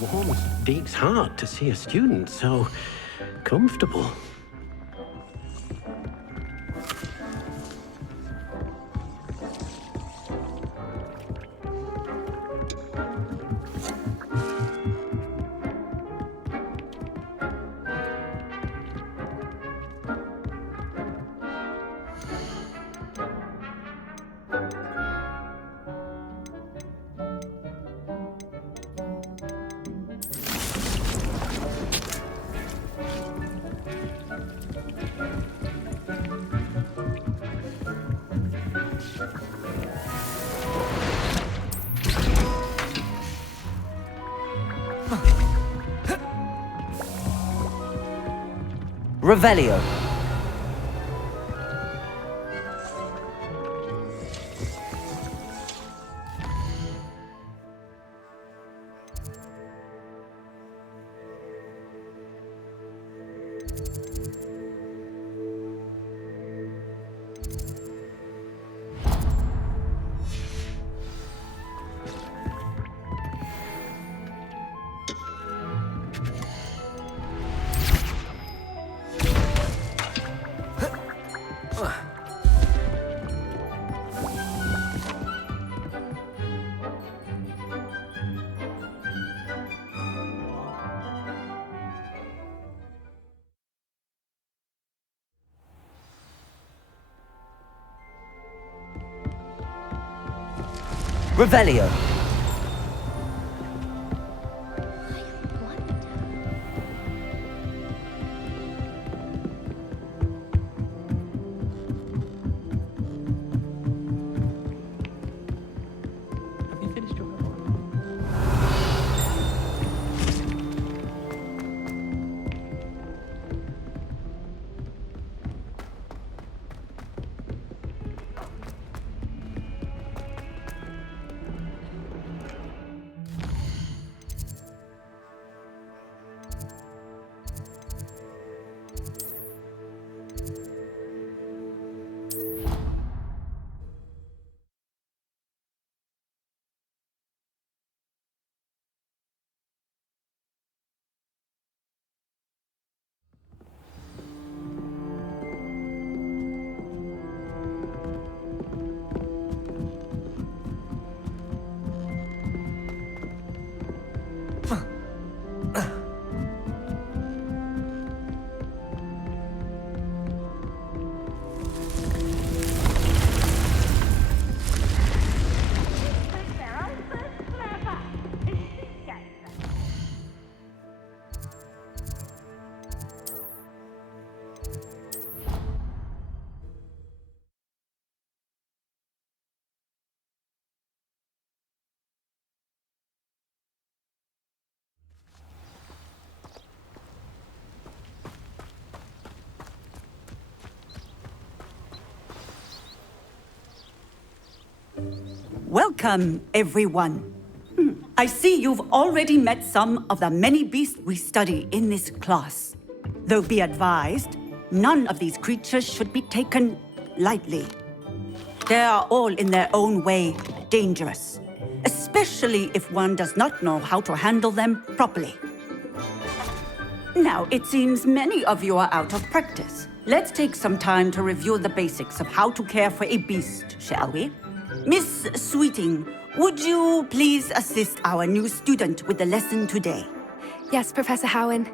Warms Deep's heart to see a student so comfortable. Revelio. Revelio. Have you finished your homework? Welcome, everyone. I see you've already met some of the many beasts we study in this class. Though be advised, none of these creatures should be taken lightly. They are all in their own way dangerous, especially if one does not know how to handle them properly. Now, it seems many of you are out of practice. Let's take some time to review the basics of how to care for a beast, shall we? Miss Sweeting, would you please assist our new student with the lesson today? Yes, Professor Howen.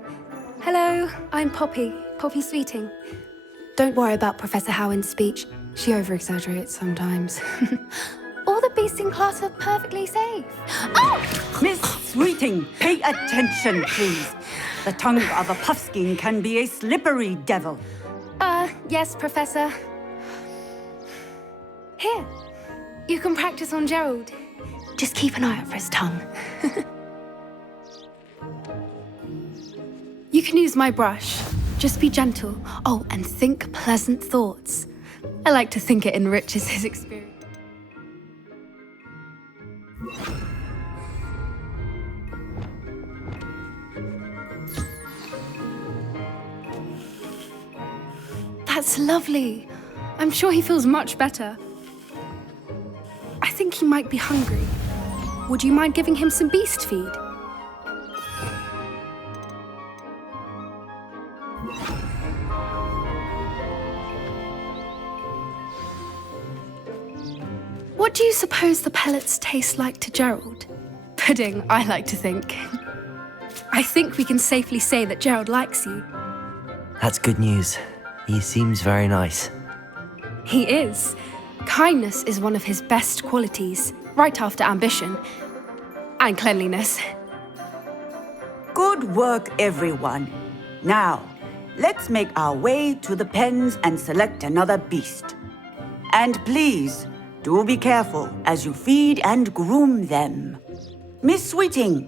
Hello, I'm Poppy Sweeting. Don't worry about Professor Howen's speech. She over-exaggerates sometimes. All the beasts in class are perfectly safe. Oh! Miss Sweeting, pay attention, please. The tongue of a puffskein can be a slippery devil. Yes, Professor. Here, you can practice on Gerald. Just keep an eye out for his tongue. You can use my brush. Just be gentle. Oh, and think pleasant thoughts. I like to think it enriches his experience. That's lovely. I'm sure he feels much better. I think he might be hungry. Would you mind giving him some beast feed? What do you suppose the pellets taste like to Gerald? Pudding, I like to think. I think we can safely say that Gerald likes you. That's good news. He seems very nice. He is. Kindness is one of his best qualities, right after ambition. And cleanliness. Good work, everyone. Now, let's make our way to the pens and select another beast. And please, do be careful as you feed and groom them. Miss Sweeting,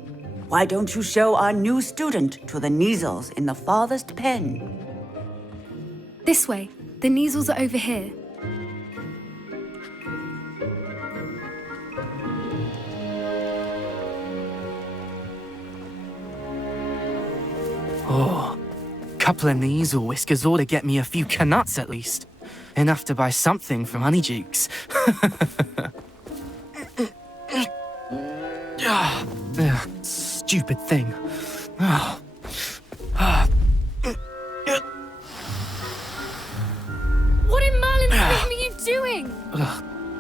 why don't you show our new student to the Kneazles in the farthest pen? This way. The Kneazles are over here. Oh, couple of Kneazle whiskers ought to get me a few canuts at least. Enough to buy something from Honeydukes. Stupid thing. Oh. What in Merlin's name are you doing?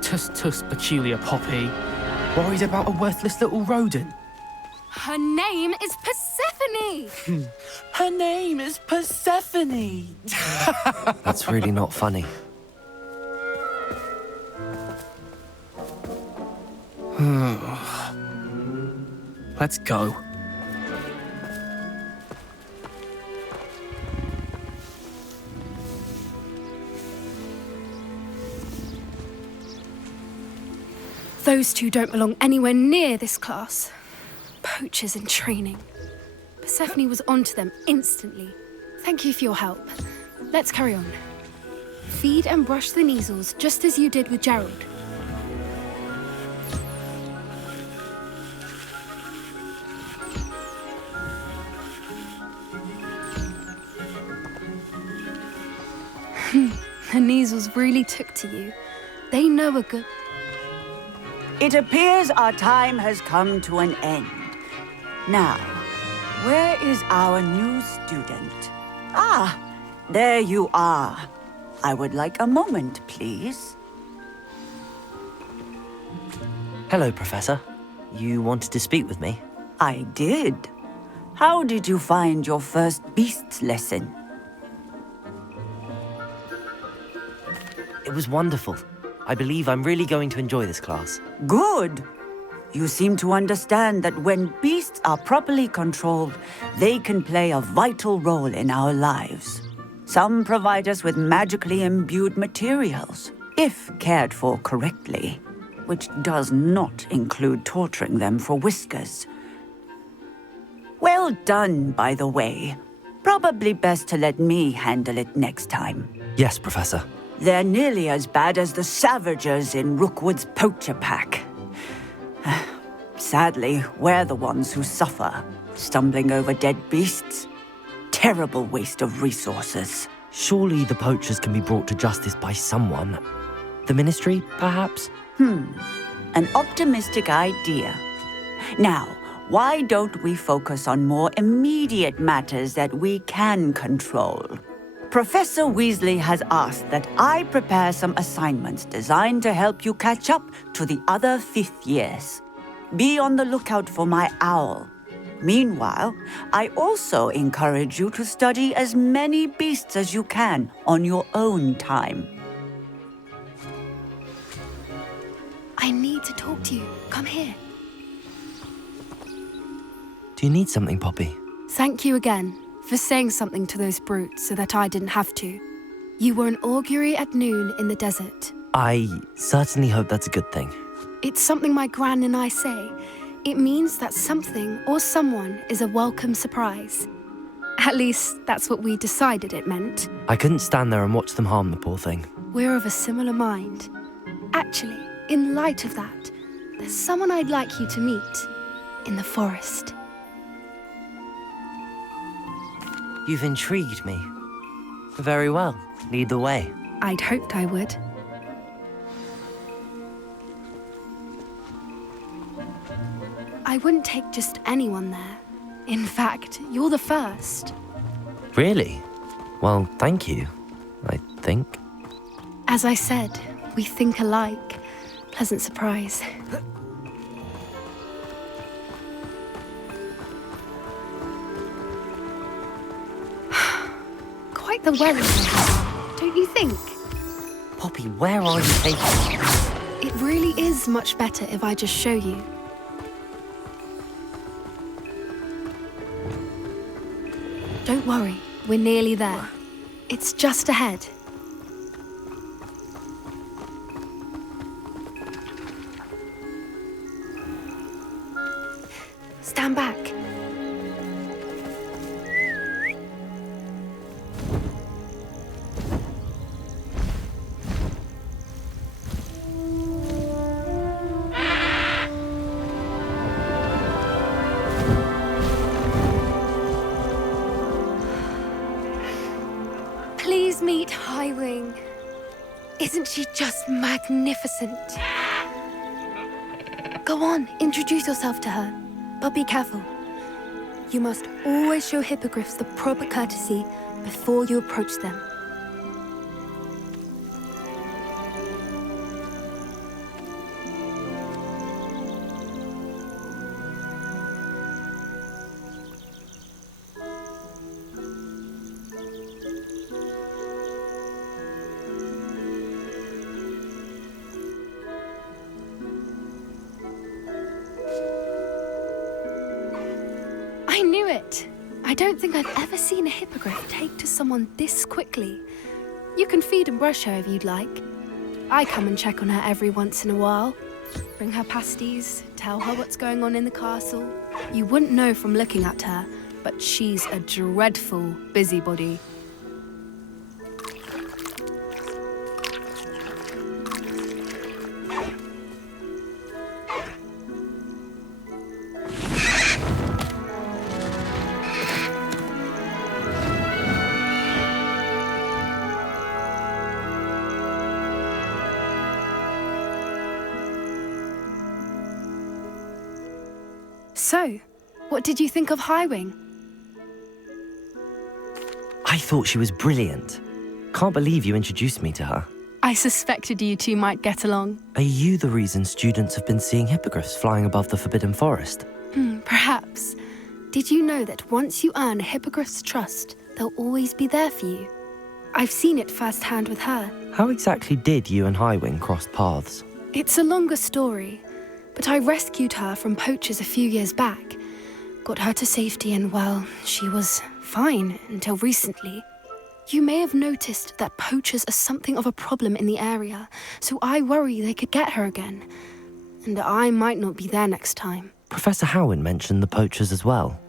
Tuss, peculiar Poppy. Worried about a worthless little rodent. Her name is Persephone! Her name is Persephone! That's really not funny. Let's go. Those two don't belong anywhere near this class. Poachers in training. Persephone was onto them instantly. Thank you for your help. Let's carry on. Feed and brush the Kneazles just as you did with Gerald. The Kneazles really took to you. They know a good... It appears our time has come to an end. Now, where is our new student? Ah, there you are. I would like a moment, please. Hello, Professor. You wanted to speak with me? I did. How did you find your first beasts lesson? It was wonderful. I believe I'm really going to enjoy this class. Good. You seem to understand that when beasts are properly controlled, they can play a vital role in our lives. Some provide us with magically imbued materials, if cared for correctly, which does not include torturing them for whiskers. Well done, by the way. Probably best to let me handle it next time. Yes, Professor. They're nearly as bad as the Savagers in Rookwood's poacher pack. Sadly, we're the ones who suffer, stumbling over dead beasts. Terrible waste of resources. Surely the poachers can be brought to justice by someone. The Ministry, perhaps? An optimistic idea. Now, why don't we focus on more immediate matters that we can control? Professor Weasley has asked that I prepare some assignments designed to help you catch up to the other fifth years. Be on the lookout for my owl. Meanwhile, I also encourage you to study as many beasts as you can on your own time. I need to talk to you. Come here. Do you need something, Poppy? Thank you again for saying something to those brutes so that I didn't have to. You were an augury at noon in the desert. I certainly hope that's a good thing. It's something my gran and I say. It means that something or someone is a welcome surprise. At least, that's what we decided it meant. I couldn't stand there and watch them harm the poor thing. We're of a similar mind. Actually, in light of that, there's someone I'd like you to meet in the forest. You've intrigued me. Very well. Lead the way. I'd hoped I would. I wouldn't take just anyone there. In fact, you're the first. Really? Well, thank you, I think. As I said, we think alike. Pleasant surprise. Quite the weather, don't you think? Poppy, where are you taking me? It really is much better if I just show you. Don't worry, we're nearly there. It's just ahead. Stand back. Please meet Highwing. Isn't she just magnificent? Go on, introduce yourself to her. But be careful. You must always show hippogriffs the proper courtesy before you approach them. I knew it! I don't think I've ever seen a hippogriff take to someone this quickly. You can feed and brush her if you'd like. I come and check on her every once in a while. Bring her pasties, tell her what's going on in the castle. You wouldn't know from looking at her, but she's a dreadful busybody. So, what did you think of Highwing? I thought she was brilliant. Can't believe you introduced me to her. I suspected you two might get along. Are you the reason students have been seeing hippogriffs flying above the Forbidden Forest? Perhaps. Did you know that once you earn a hippogriff's trust, they'll always be there for you? I've seen it firsthand with her. How exactly did you and Highwing cross paths? It's a longer story, but I rescued her from poachers a few years back. Got her to safety and, well, she was fine until recently. You may have noticed that poachers are something of a problem in the area, so I worry they could get her again. And I might not be there next time. Professor Howin mentioned the poachers as well.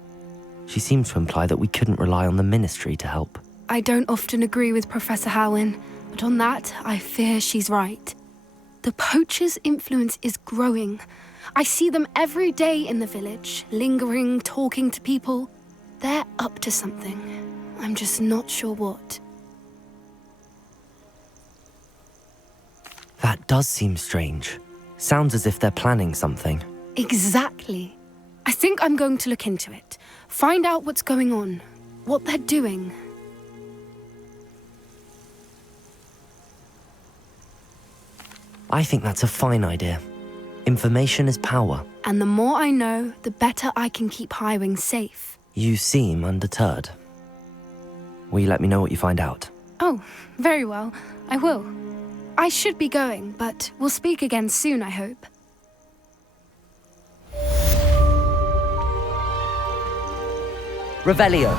She seemed to imply that we couldn't rely on the ministry to help. I don't often agree with Professor Howin, but on that, I fear she's right. The poachers' influence is growing. I see them every day in the village, lingering, talking to people. They're up to something. I'm just not sure what. That does seem strange. Sounds as if they're planning something. Exactly. I think I'm going to look into it. Find out what's going on, what they're doing. I think that's a fine idea. Information is power. And the more I know, the better I can keep Highwing safe. You seem undeterred. Will you let me know what you find out? Oh, very well. I will. I should be going, but we'll speak again soon, I hope. Revelio.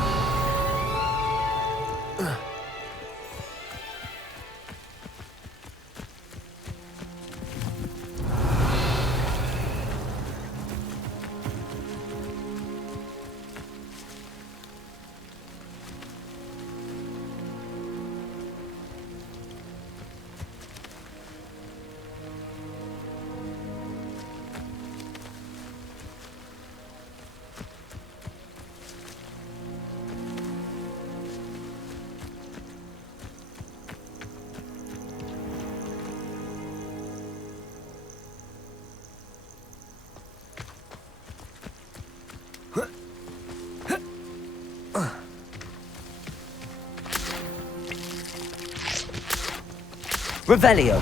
Revelio.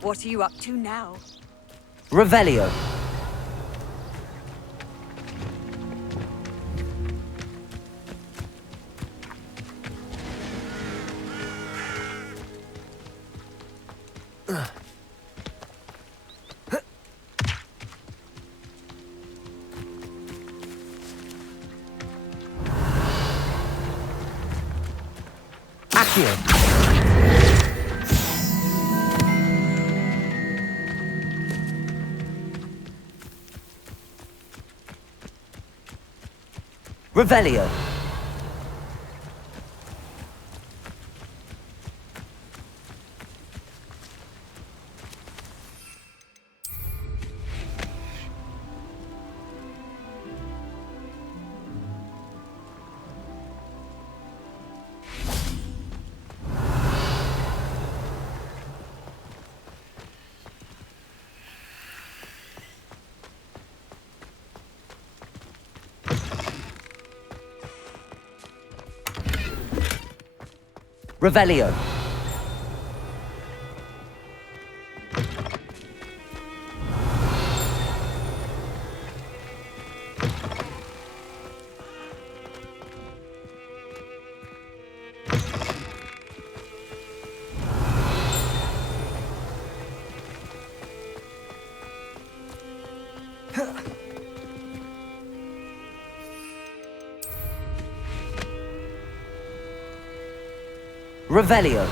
What are you up to now? Revelio. Accio. Revelio. Revelio. Revelio.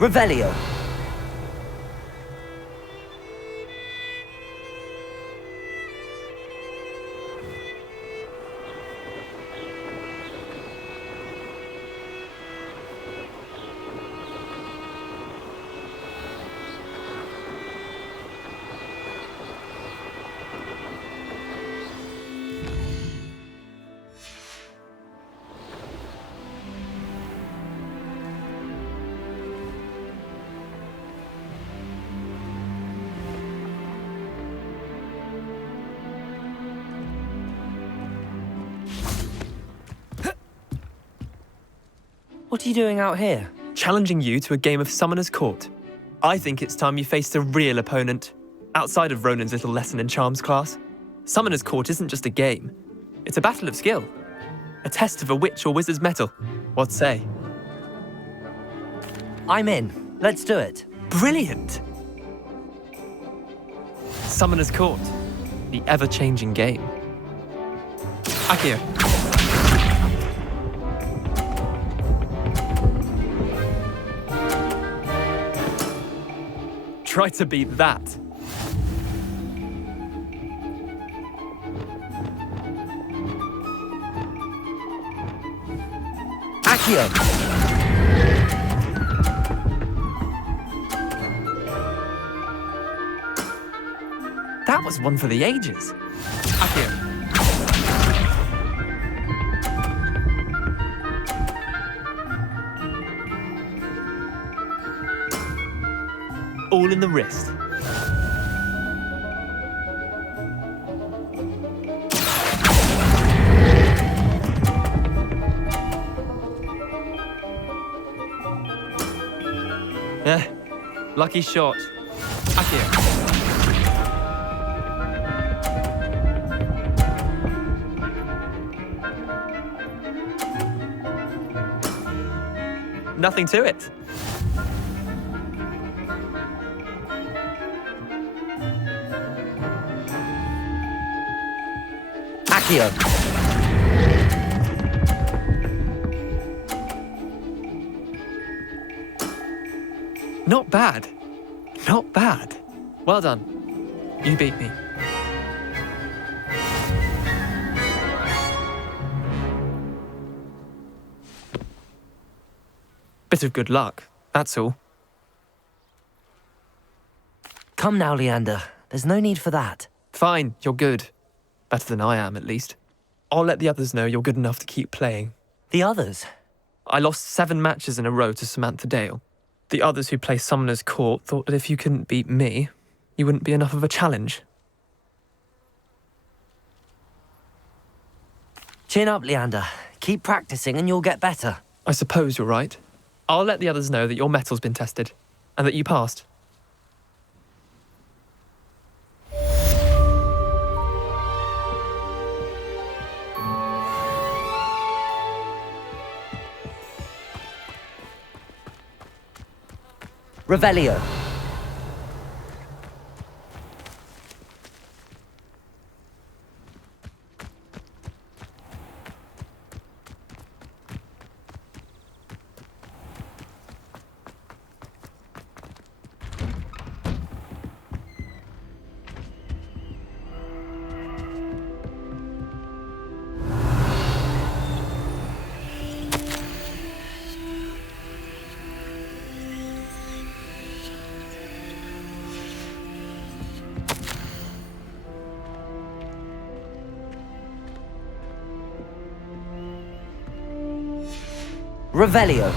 Revelio. What are you doing out here? Challenging you to a game of Summoner's Court. I think it's time you faced a real opponent, outside of Ronan's little lesson in charms class. Summoner's Court isn't just a game. It's a battle of skill. A test of a witch or wizard's mettle. What say? I'm in. Let's do it. Brilliant! Summoner's Court. The ever-changing game. Accio. Try to beat that. Accio. That was one for the ages. Accio. All in the wrist. Lucky shot. Akio. Nothing to it. Accio. Not bad. Not bad. Well done. You beat me. Bit of good luck, that's all. Come now, Leander. There's no need for that. Fine, you're good. Better than I am, at least. I'll let the others know you're good enough to keep playing. The others? I lost 7 matches in a row to Samantha Dale. The others who play Summoner's Court thought that if you couldn't beat me, you wouldn't be enough of a challenge. Chin up, Leander. Keep practicing and you'll get better. I suppose you're right. I'll let the others know that your metal's been tested, and that you passed. Revelio. Revelio.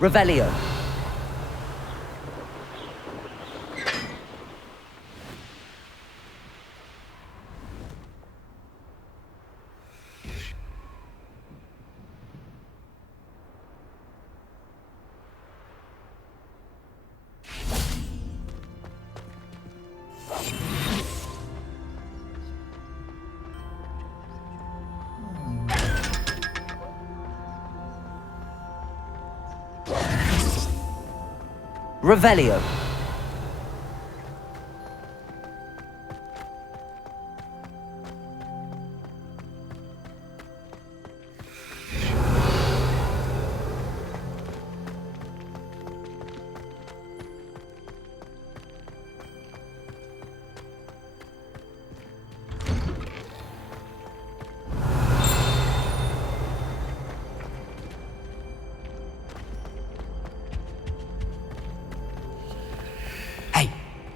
Revelio. Revelio.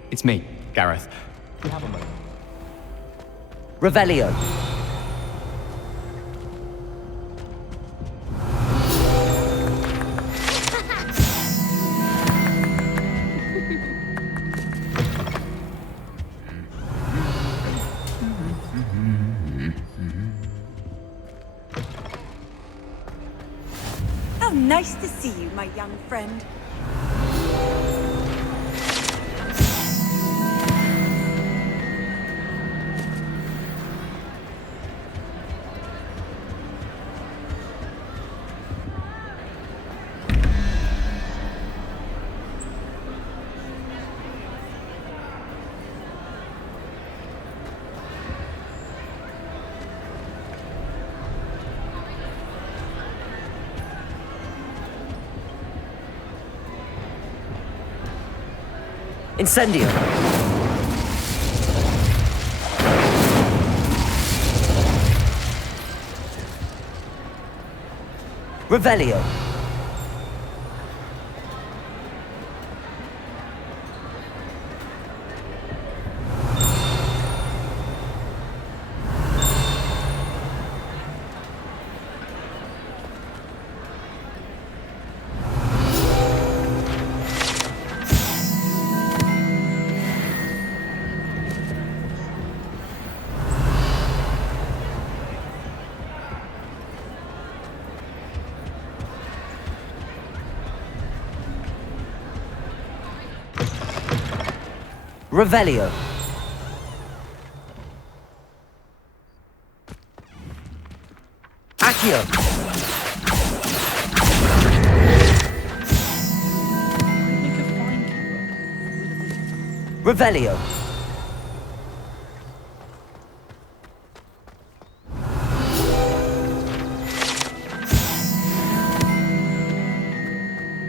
It's me, Gareth. We have a moment. Revelio. How nice to see you, my young friend. Incendio. Revelio. Revelio. Accio. Revelio.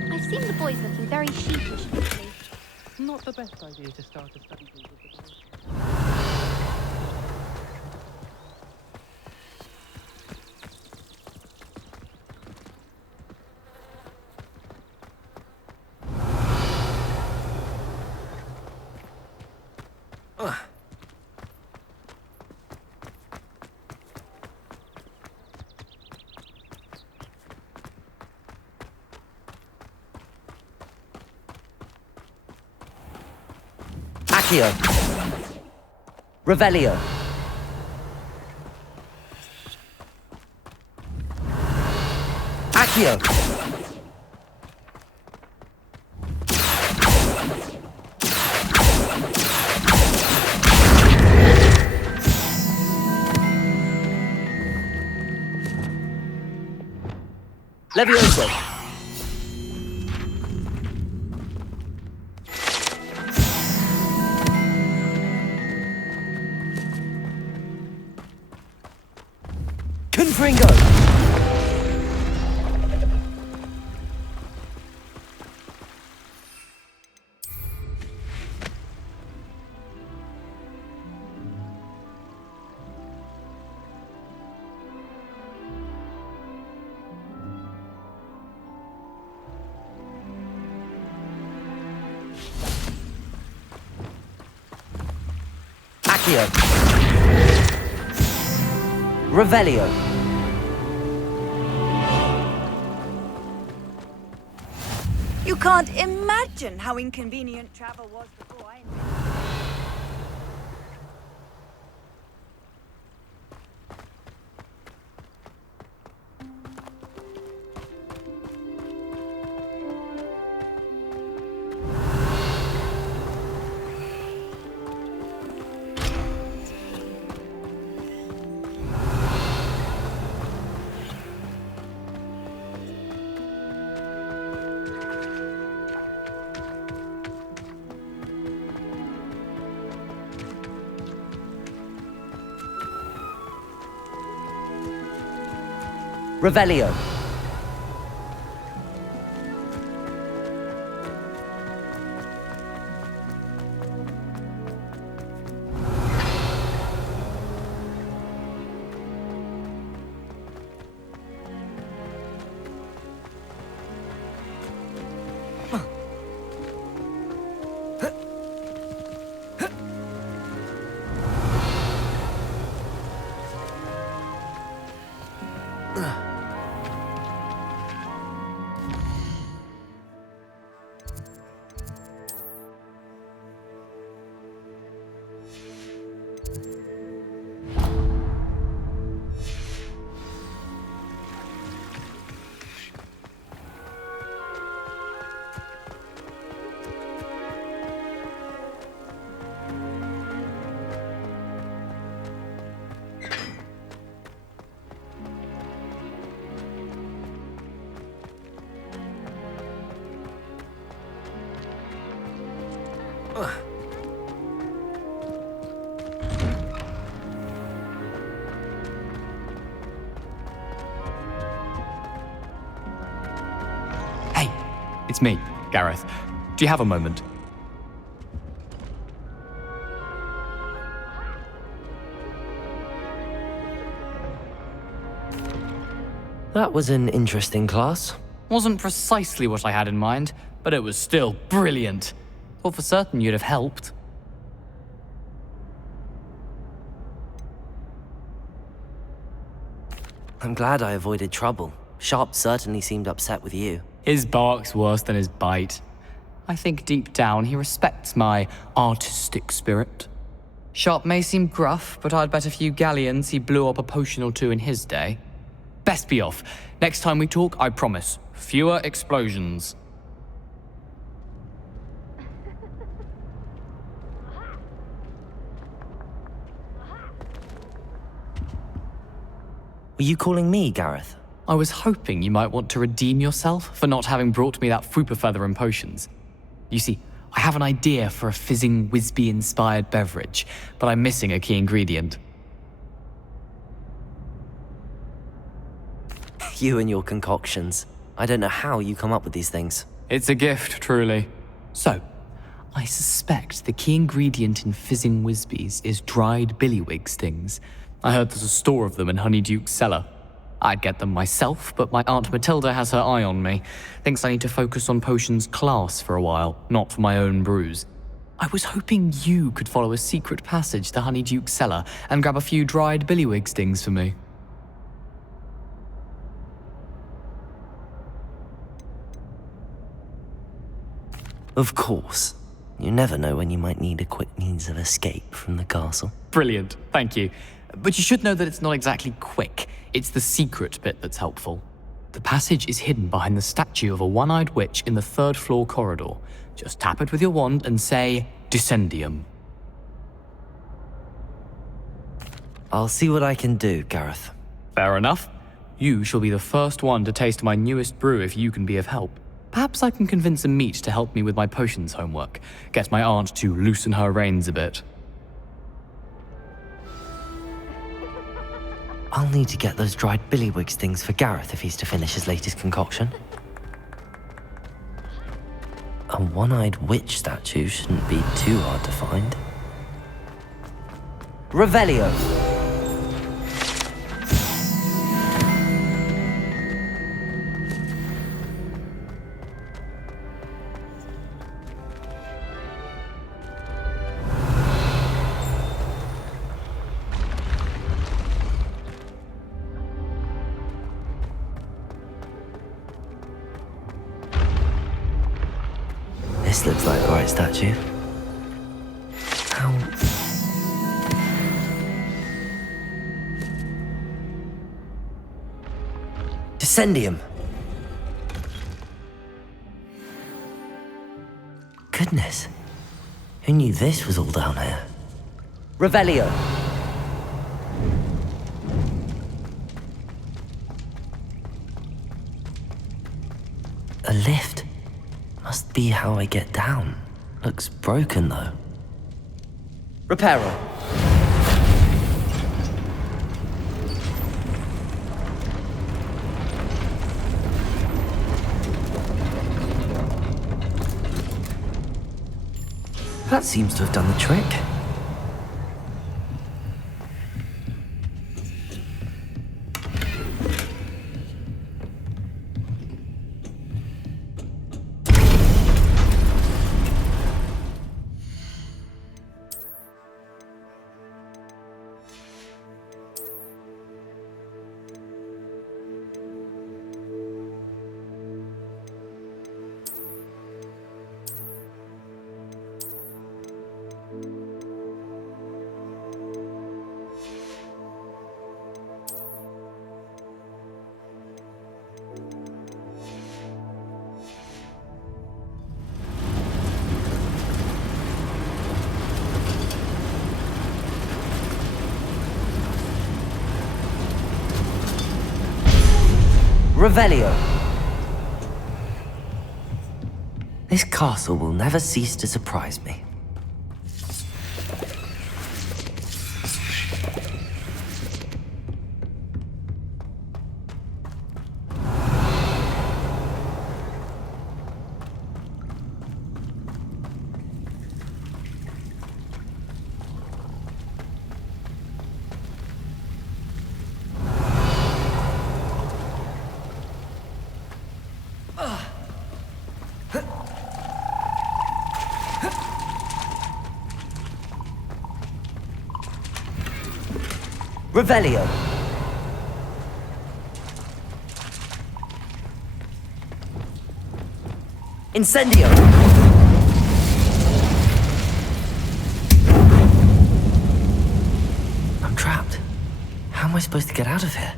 I've seen the boys looking very sheepish lately. Not the best idea to start a study group with the boys. Accio. Revelio. Accio. Levioso. Confringo. Accio. Revelio. You can't imagine how inconvenient travel was before I invented Revelio. Hey, it's me, Gareth. Do you have a moment? That was an interesting class. Wasn't precisely what I had in mind, but it was still brilliant. Thought for certain you'd have helped. I'm glad I avoided trouble. Sharp certainly seemed upset with you. His bark's worse than his bite. I think deep down he respects my artistic spirit. Sharp may seem gruff, but I'd bet a few galleons he blew up a potion or two in his day. Best be off. Next time we talk, I promise, fewer explosions. Were you calling me, Gareth? I was hoping you might want to redeem yourself for not having brought me that Fooper feather and potions. You see, I have an idea for a fizzing Wisby-inspired beverage, but I'm missing a key ingredient. You and your concoctions. I don't know how you come up with these things. It's a gift, truly. So, I suspect the key ingredient in fizzing Wisbies is dried billywig stings. I heard there's a store of them in Honeyduke's cellar. I'd get them myself, but my Aunt Matilda has her eye on me. Thinks I need to focus on potions class for a while, not for my own brews. I was hoping you could follow a secret passage to Honeyduke's cellar and grab a few dried billywig stings for me. Of course. You never know when you might need a quick means of escape from the castle. Brilliant, thank you. But you should know that it's not exactly quick. It's the secret bit that's helpful. The passage is hidden behind the statue of a one-eyed witch in the third-floor corridor. Just tap it with your wand and say, Descendium. I'll see what I can do, Gareth. Fair enough. You shall be the first one to taste my newest brew if you can be of help. Perhaps I can convince a meat to help me with my potions homework. Get my aunt to loosen her reins a bit. I'll need to get those dried billywig stings for Gareth if he's to finish his latest concoction. A one-eyed witch statue shouldn't be too hard to find. Revelio! This looks like the right statue. Ow. Descendium! Goodness. Who knew this was all down here? Revelio! A lift. Must be how I get down. Looks broken, though. Reparo. That seems to have done the trick. Revelio. This castle will never cease to surprise me. Revelio. Incendio. I'm trapped. How am I supposed to get out of here?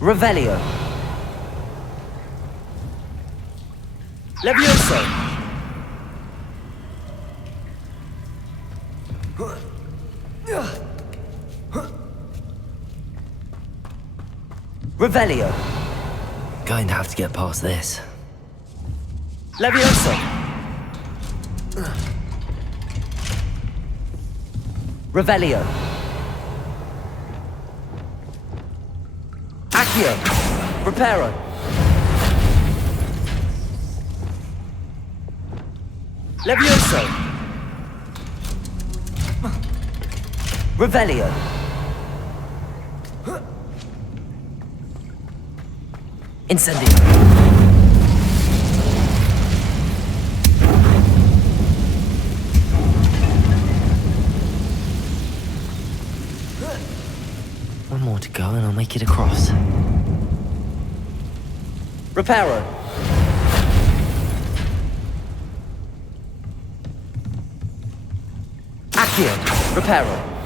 Revelio. Levioso. Revelio. Going to have to get past this. Levioso. Revelio. Accio. Reparo. Levioso. Revelio. Incendio. One more to go and I'll make it across. Reparo. Accio. Reparo.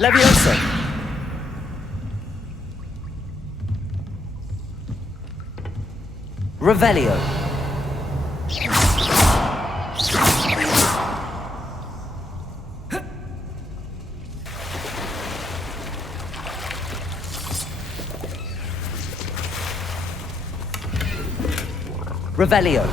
Levioso. Revelio. Revelio.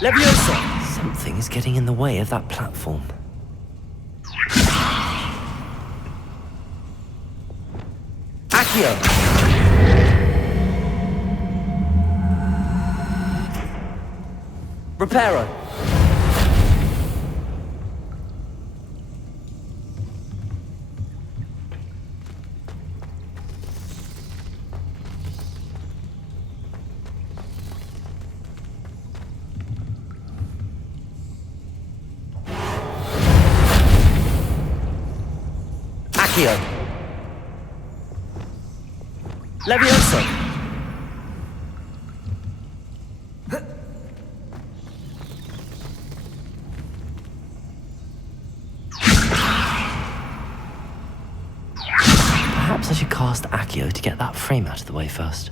Leviosa! Something is getting in the way of that platform. Accio! Reparo! Levioso! Perhaps I should cast Accio to get that frame out of the way first.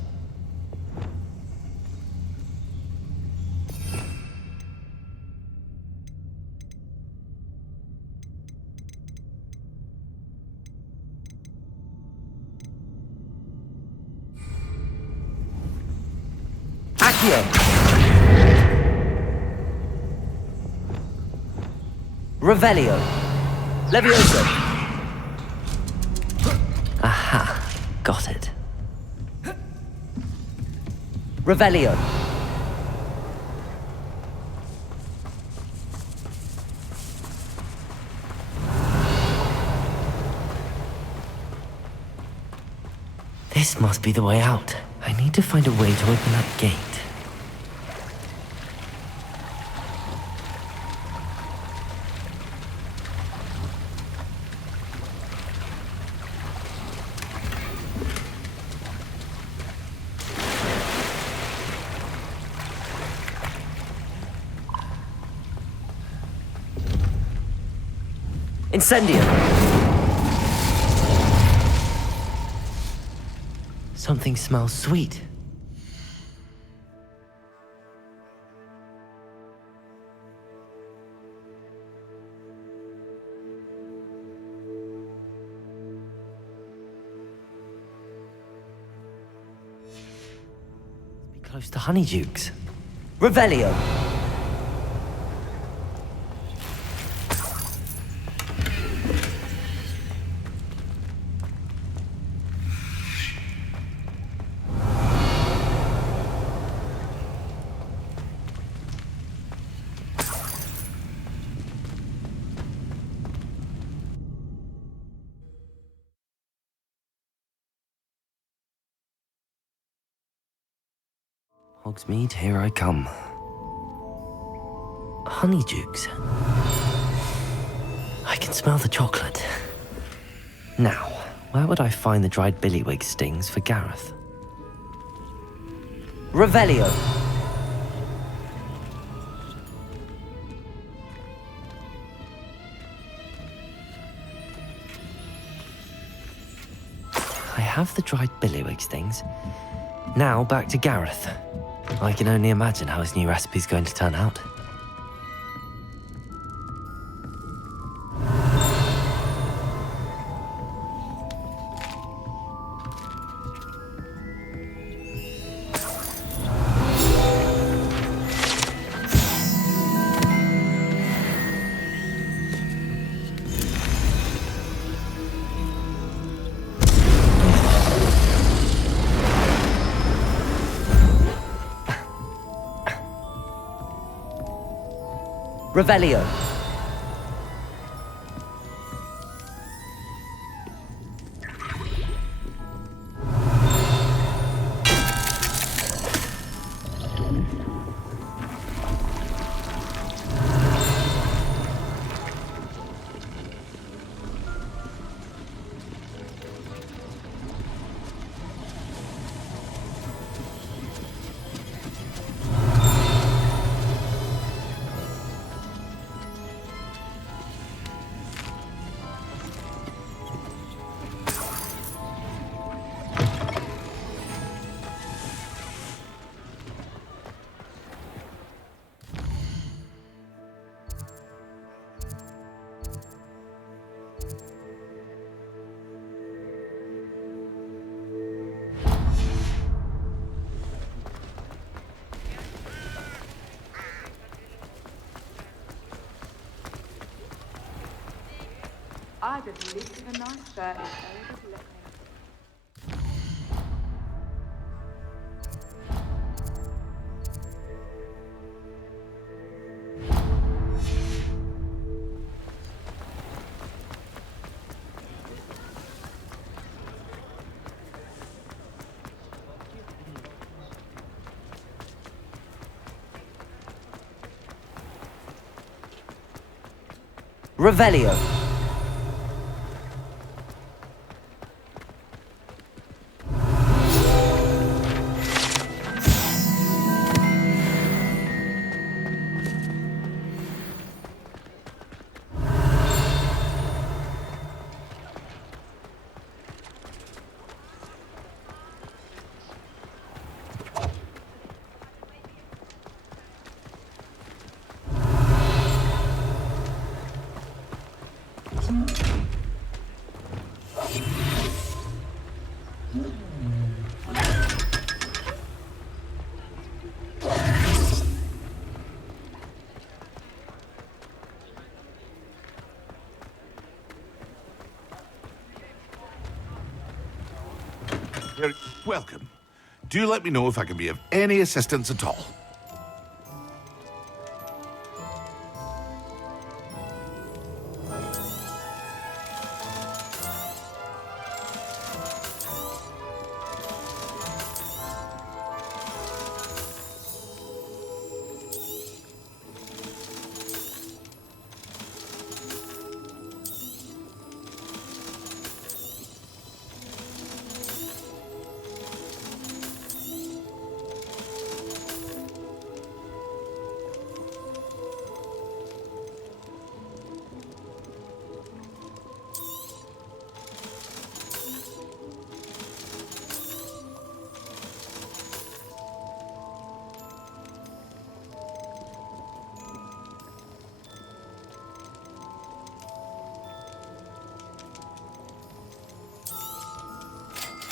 Revelio. Levioso. Aha. Got it. Revelio. This must be the way out. I need to find a way to open that gate. Incendio! Something smells sweet. close to Honeydukes. Revelio! Hogsmeade, here I come. Honeydukes. I can smell the chocolate. Now, where would I find the dried billywig stings for Gareth? Revelio! I have the dried billywig stings. Now back to Gareth. I can only imagine how his new recipe's going to turn out. Revelio. I just lifted a nice shirt if they would let me. Revelio. You're welcome. Do let me know if I can be of any assistance at all.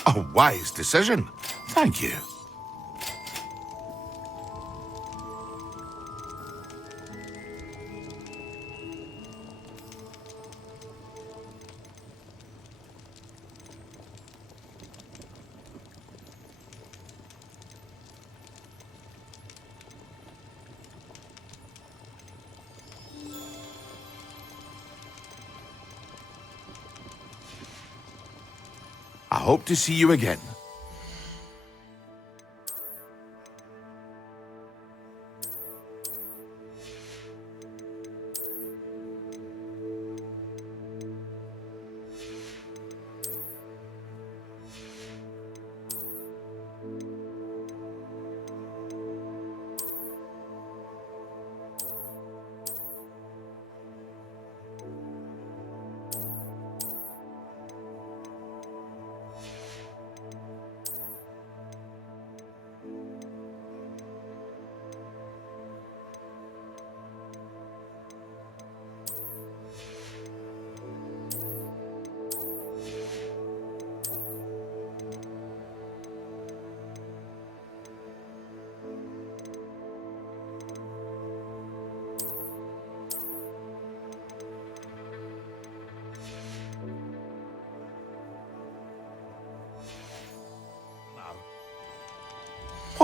A wise decision. Thank you. hope to see you again.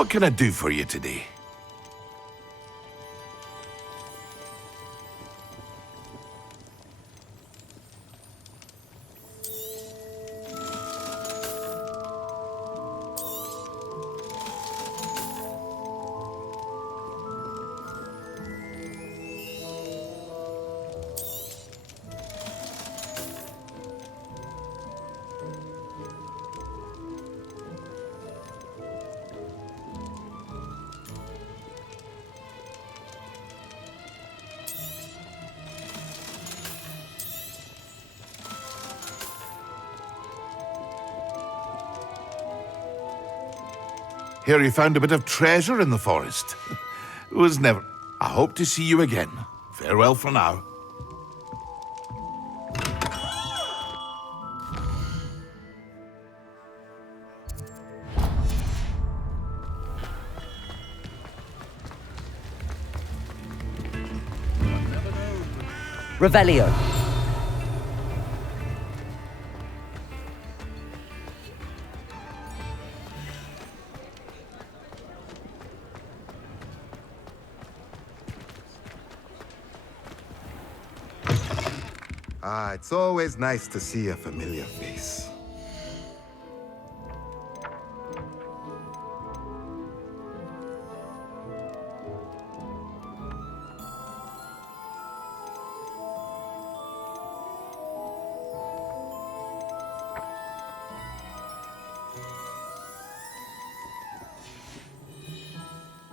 What can I do for you today? Hear you found a bit of treasure in the forest. It was never... I hope to see you again. Farewell for now. Revelio. Ah, it's always nice to see a familiar face.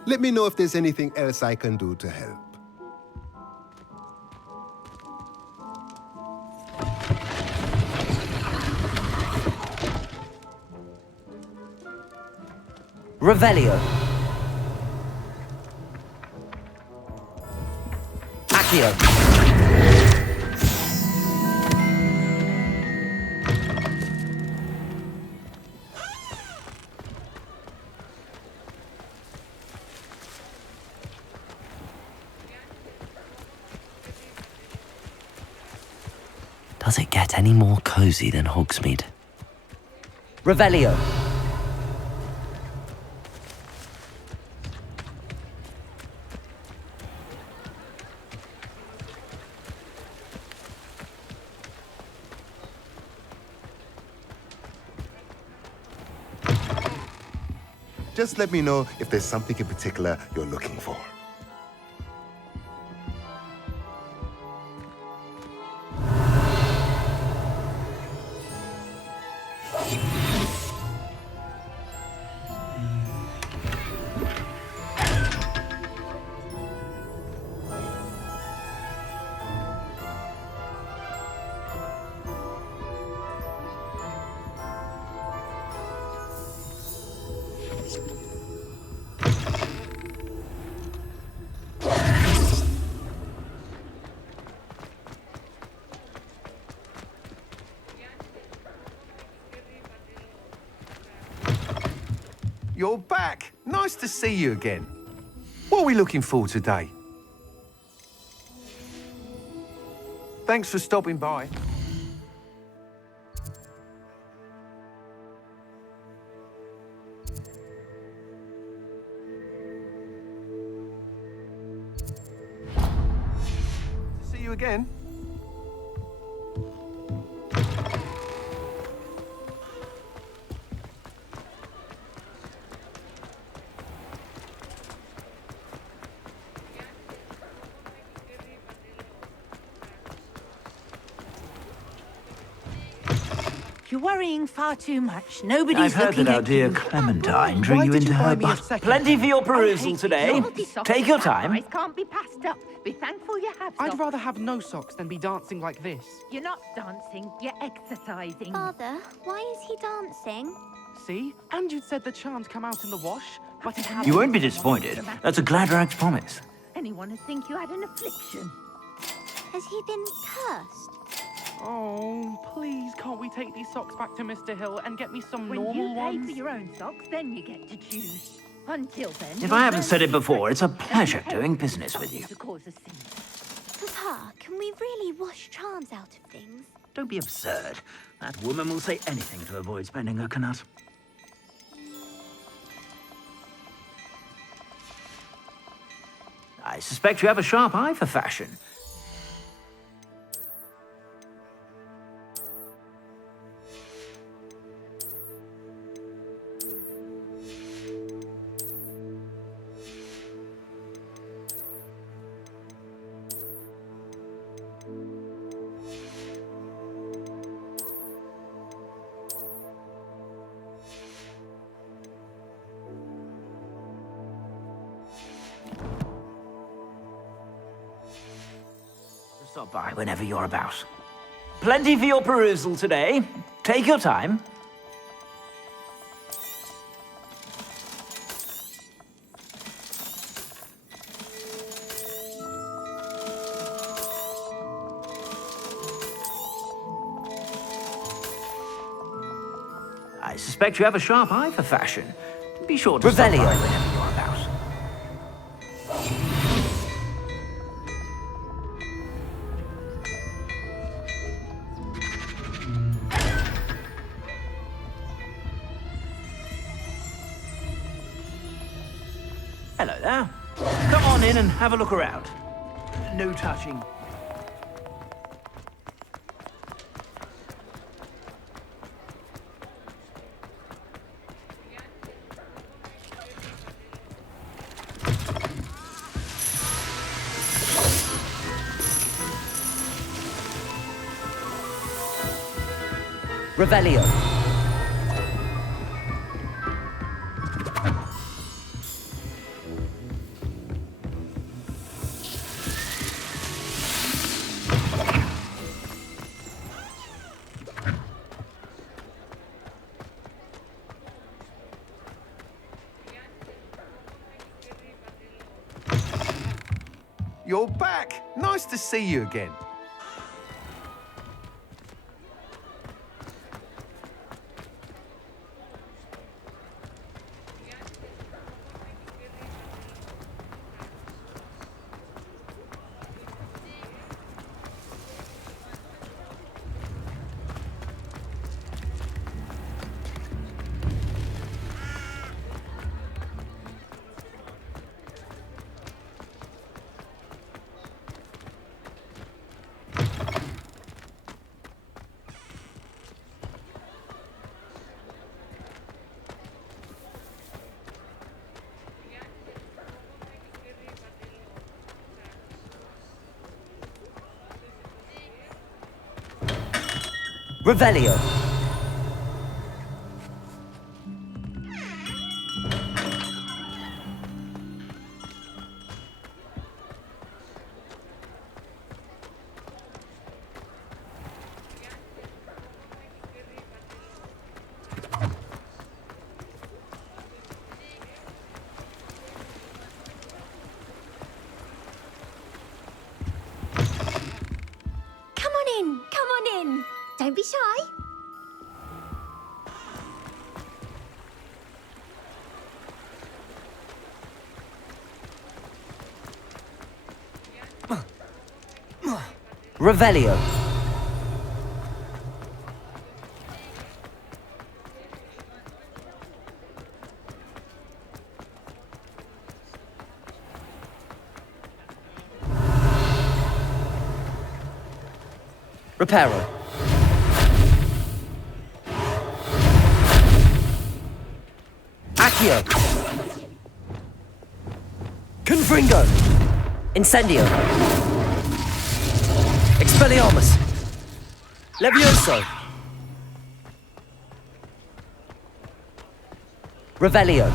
Let me know if there's anything else I can do to help. Revelio. Accio. Does it get any more cozy than Hogsmeade? Revelio. Just let me know if there's something in particular you're looking for. You're back. Nice to see you again. What are we looking for today? Thanks for stopping by. See you again. You're worrying far too much. Nobody's I've heard looking that our at dear you. Clementine drew you into her Plenty for your perusal today. Take your time. Can't be passed up. Be thankful you have I'd socks. rather have no socks than be dancing like this. You're not dancing, you're exercising. Father, why is he dancing? See? And you'd said the charms come out in the wash, but it hasn't. You won't be disappointed. That's a Gladrag's promise. Anyone would think you had an affliction. Has he been cursed? Oh, please, can't we take these socks back to Mr. Hill and get me some When normal you pay ones? for your own socks, then you get to choose. Until then... If I haven't said it before, it's a pleasure doing business with you. ...to cause a sin. Papa, can we really wash charms out of things? Don't be absurd. That woman will say anything to avoid spending her knut. I suspect you have a sharp eye for fashion. Stop by whenever you're about. Plenty for your perusal today. Take your time. I suspect you have a sharp eye for fashion. Be sure to stop by whenever you're about. Hello there. Come on in and have a look around. No touching. Revelio. You're back. Nice to see you again. Revelio. Come on in, come on in. Don't be shy. Revelio. Reparo. Accio. Confringo. Incendio. Expelliarmus. Levioso. Revelio.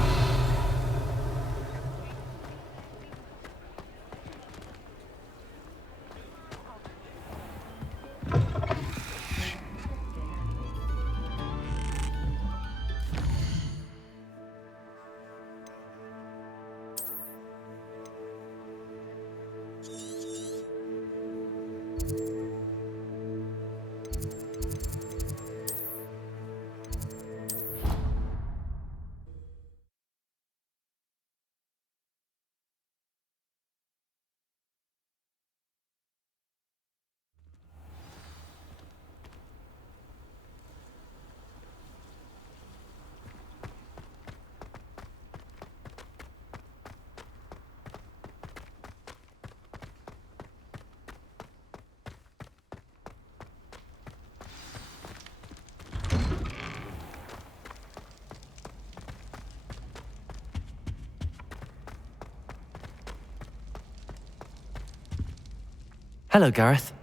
Hello, Gareth.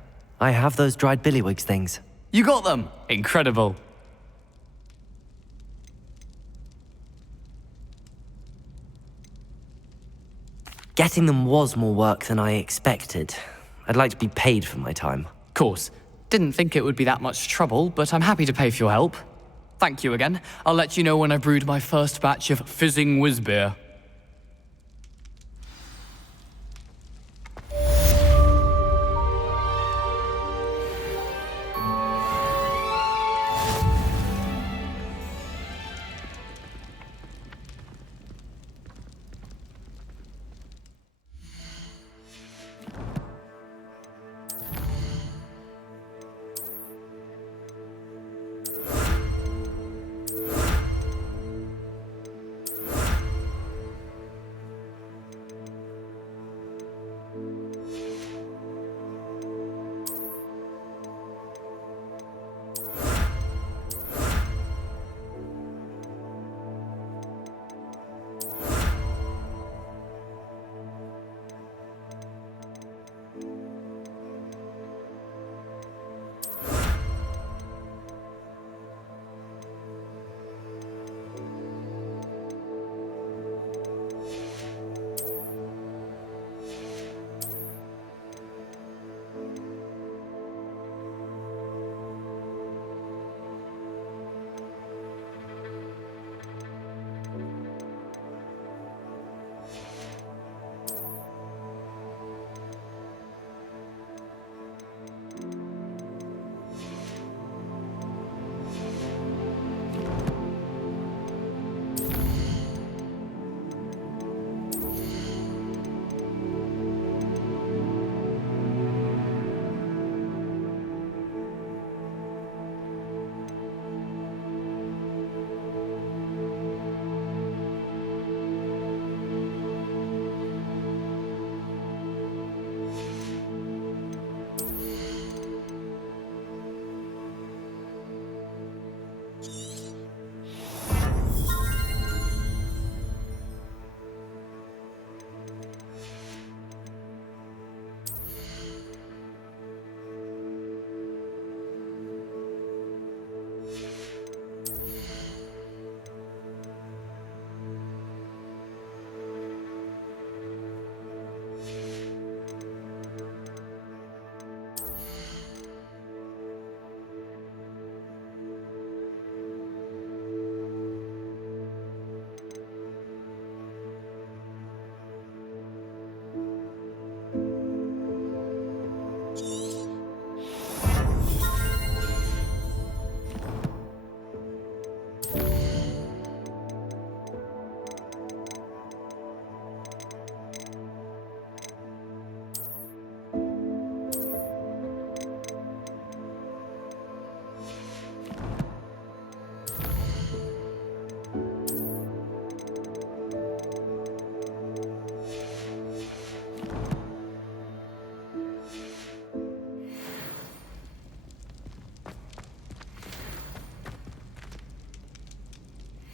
I have those dried billywigs things. You got them! Incredible. Getting them was more work than I expected. I'd like to be paid for my time. Course. Didn't think it would be that much trouble, but I'm happy to pay for your help. Thank you again. I'll let you know when I brewed my first batch of fizzing whiz beer.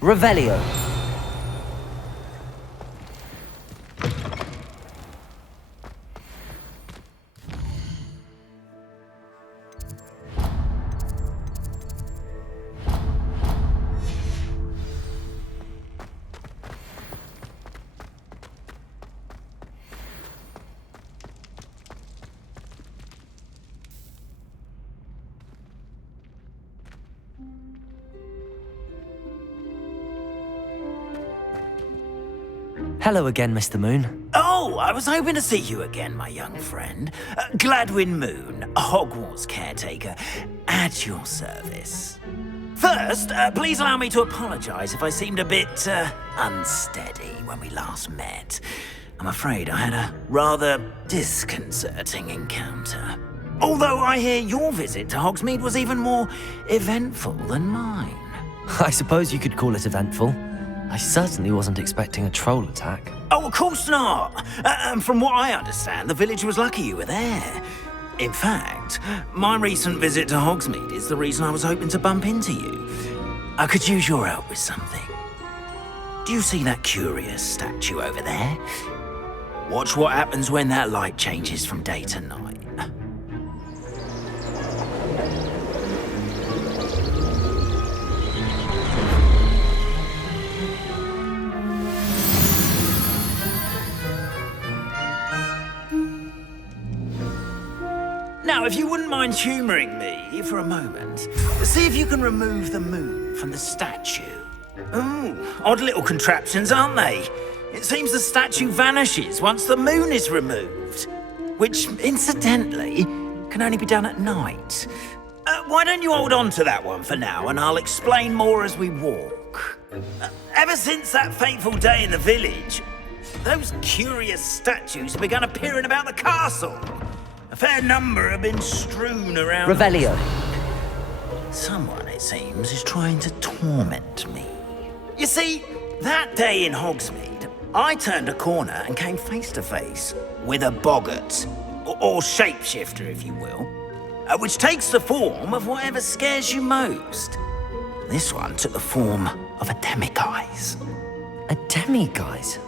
Revelio. Hello again, Mr. Moon. Oh, I was hoping to see you again, my young friend. Gladwin Moon, Hogwarts caretaker, at your service. First, please allow me to apologize if I seemed a bit unsteady when we last met. I'm afraid I had a rather disconcerting encounter. Although I hear your visit to Hogsmeade was even more eventful than mine. I suppose you could call it eventful. I certainly wasn't expecting a troll attack. Oh, of course not. And from what I understand, the village was lucky you were there. In fact, my recent visit to Hogsmeade is the reason I was hoping to bump into you. I could use your help with something. Do you see that curious statue over there? Watch what happens when that light changes from day to night. Now, if you wouldn't mind humouring me for a moment, see if you can remove the moon from the statue. Ooh, odd little contraptions, aren't they? It seems the statue vanishes once the moon is removed, which, incidentally, can only be done at night. Why don't you hold on to that one for now, and I'll explain more as we walk. Ever since that fateful day in the village, those curious statues have begun appearing about the castle. A fair number have been strewn around. Revelio. Someone, it seems, is trying to torment me. You see, that day in Hogsmeade, I turned a corner and came face to face with a boggart, or shapeshifter, if you will, which takes the form of whatever scares you most. This one took the form of a demiguise. A demiguise?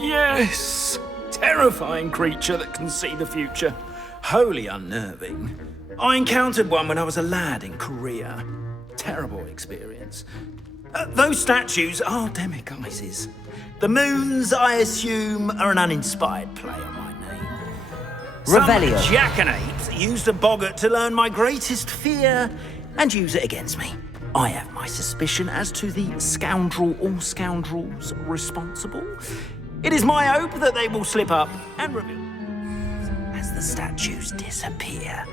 Yes! Terrifying creature that can see the future. Wholly unnerving. I encountered one when I was a lad in Korea. Terrible experience. Those statues are demiguises. The moons, I assume, are an uninspired play on my name. Revelio. Some jackanapes used a boggart to learn my greatest fear and use it against me. I have my suspicion as to the scoundrel or scoundrels responsible. It is my hope that they will slip up and reveal as the statues disappear.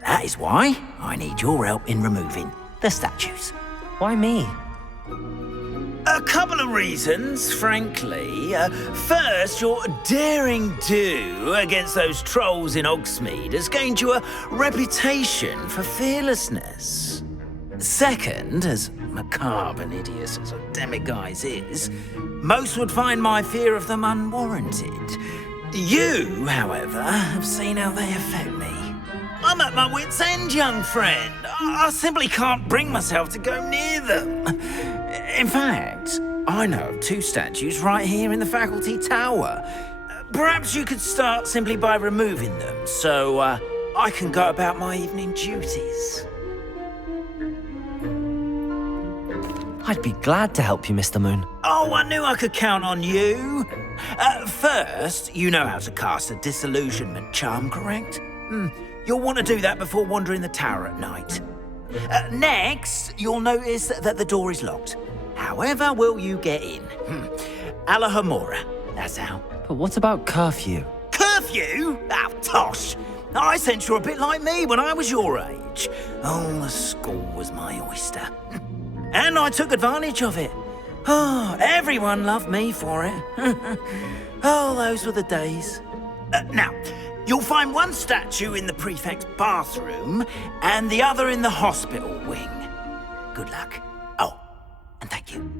That is why I need your help in removing the statues. Why me? A couple of reasons, frankly. First, your daring do against those trolls in Hogsmeade has gained you a reputation for fearlessness. Second, as macabre and hideous as a demiguise is, most would find my fear of them unwarranted. You, however, have seen how they affect me. I'm at my wit's end, young friend. I simply can't bring myself to go near them. In fact, I know of two statues right here in the faculty tower. Perhaps you could start simply by removing them, so I can go about my evening duties. I'd be glad to help you, Mr. Moon. Oh, I knew I could count on you. First, you know how to cast a disillusionment charm, correct? You'll want to do that before wandering the tower at night. Next, you'll notice that the door is locked. However will you get in? Alahomora, that's how. But what about curfew? Curfew? Oh, tosh. I sense you're a bit like me when I was your age. Oh, the school was my oyster. And I took advantage of it. Oh, everyone loved me for it. Oh, those were the days. Now, you'll find one statue in the prefect's bathroom and the other in the hospital wing. Good luck. Oh, and thank you.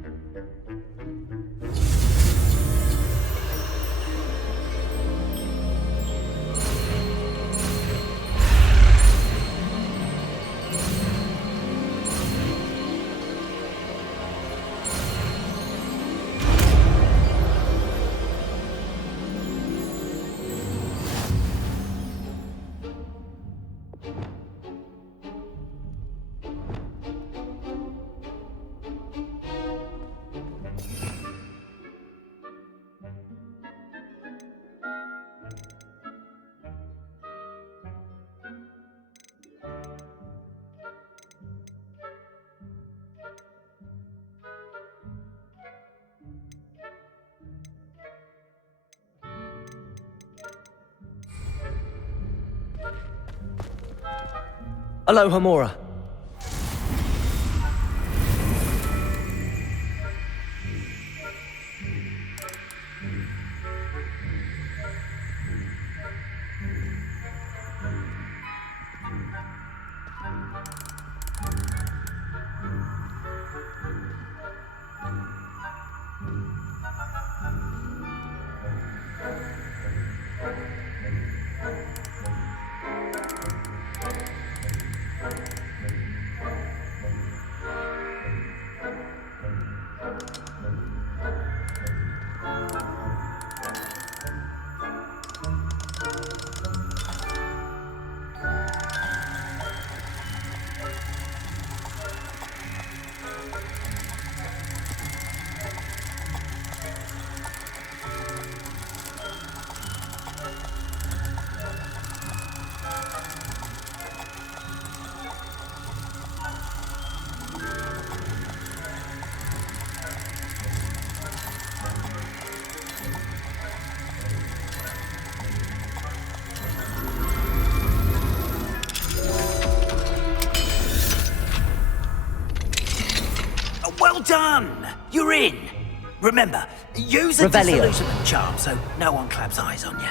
Aloha Mora. Well done! You're in! Remember, use a Revelio. disillusionment charm so no one claps eyes on you.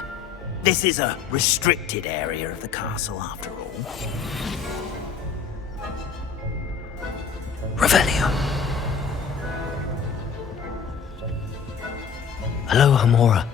This is a restricted area of the castle, after all. Revelio. Aloha Mora.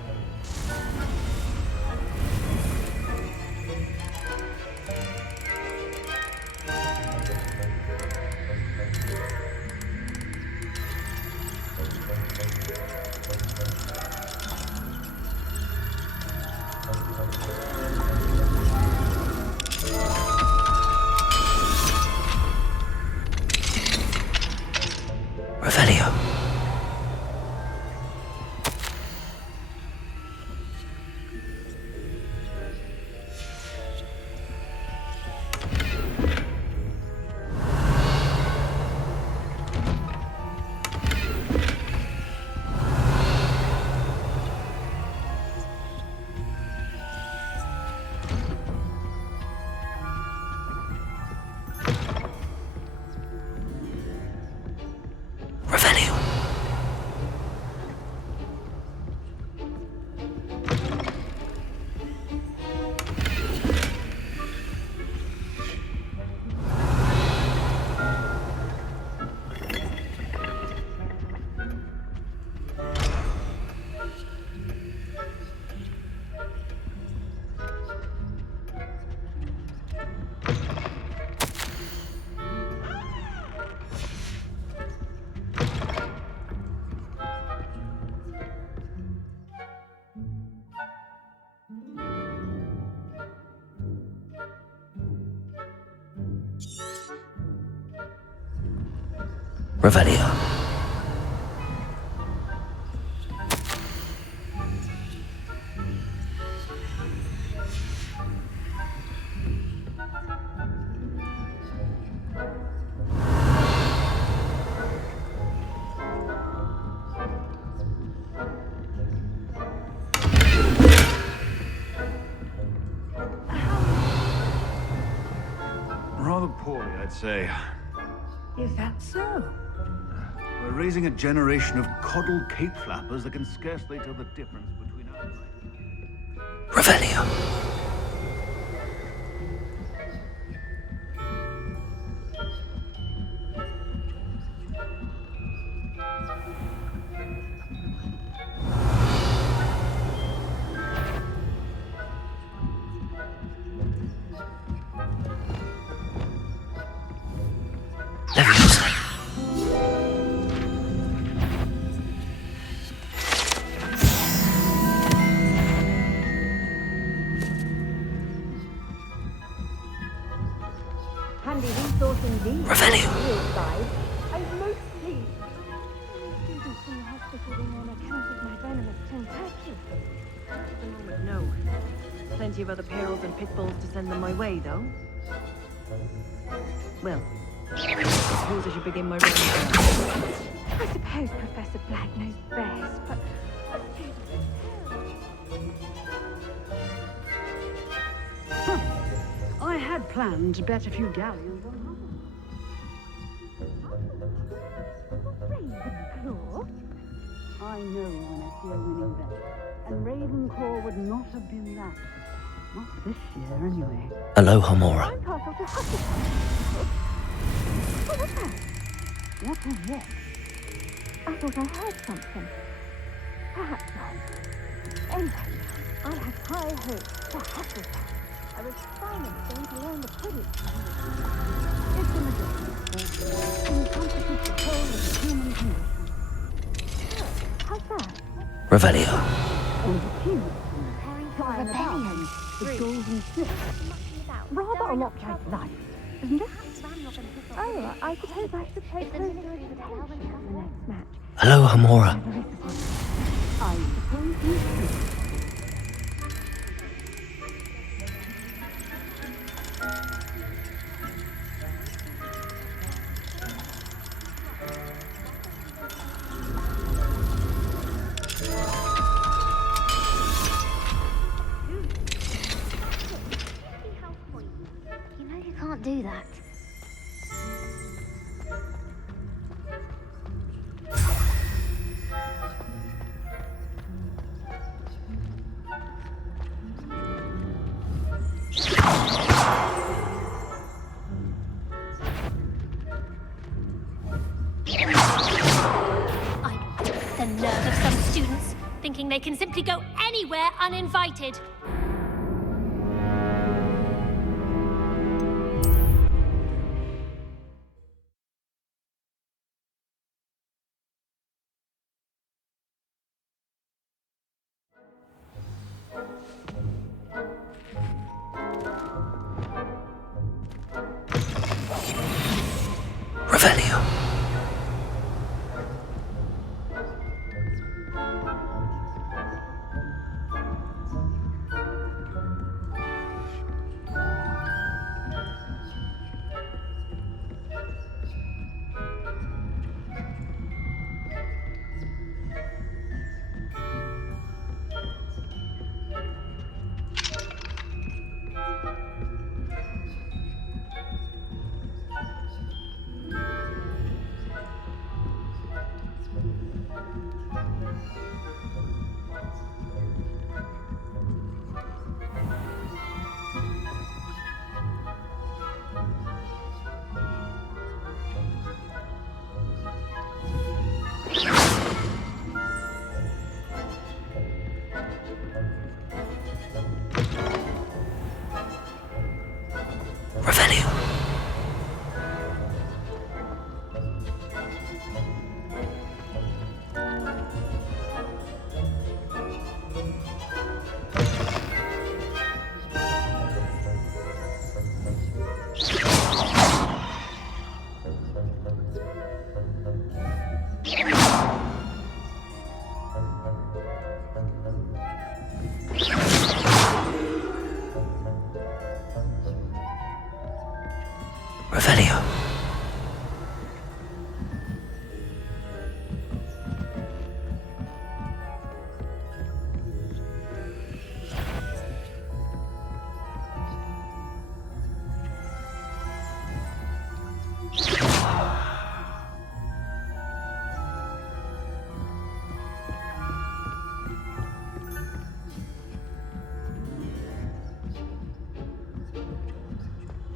Revelio. Revelio. Revelio. Rather poorly, I'd say. Is that so? We're raising a generation of coddled cape flappers that can scarcely tell the difference between us. Revelio. Leviosa. Handy resource indeed. Revelio. I'm most pleased. Any students in the hospital being on account of my venomous tentacle? At the moment, no. Plenty of other perils and pitfalls to send them my way, though. Well, I suppose I should begin my round. I suppose Professor Black knows best, but... I had planned to bet a few galleons on Ravenclaw? I know when I see a winning bet, and Ravenclaw would not have been that. Not this year, anyway. Aloha Mora. I'm partial to Hufflepuff. What was that? What was what? I thought I heard something. Perhaps not. Anyway, I have high hopes for Hufflepuff. I was silent going to learn the Quidditch. It's a magician. Encompasses the whole of the human condition. How's that? Revelio. And the team flying about the golden snake. Rather a lot like life, isn't it? Oh, I suppose I should pay closer attention in the next match. Aloha Mora. I suppose you should. You know you can't do that. The nerve of some students, thinking they can simply go anywhere uninvited. Revelio. Revelio.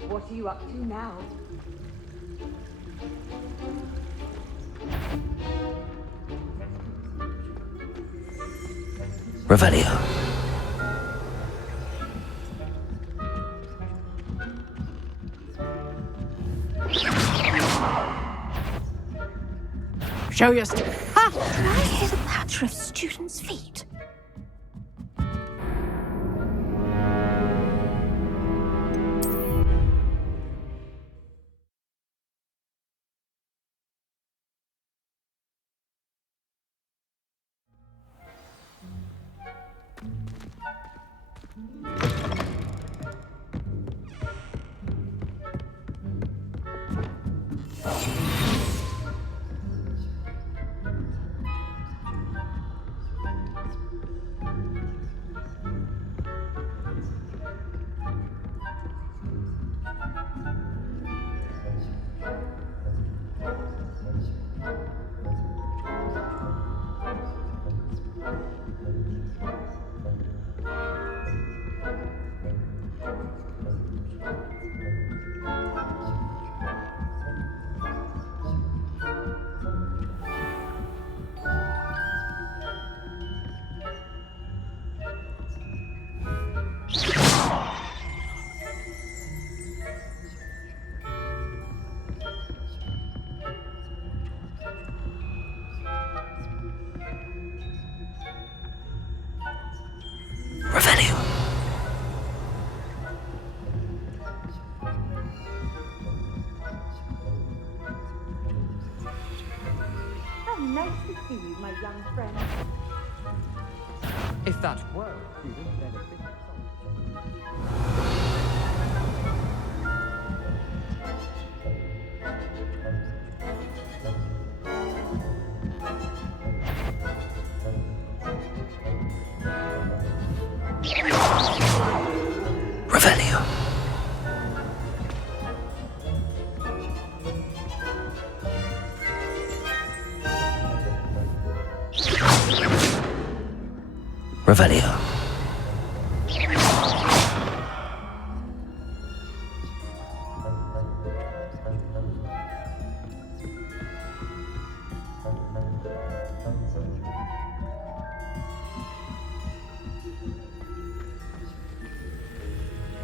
What are you up to now? Revelio. Show your st- Ha! Can I hear the patter of students' feet? If that were a student, then a bit Revelio. Revelio.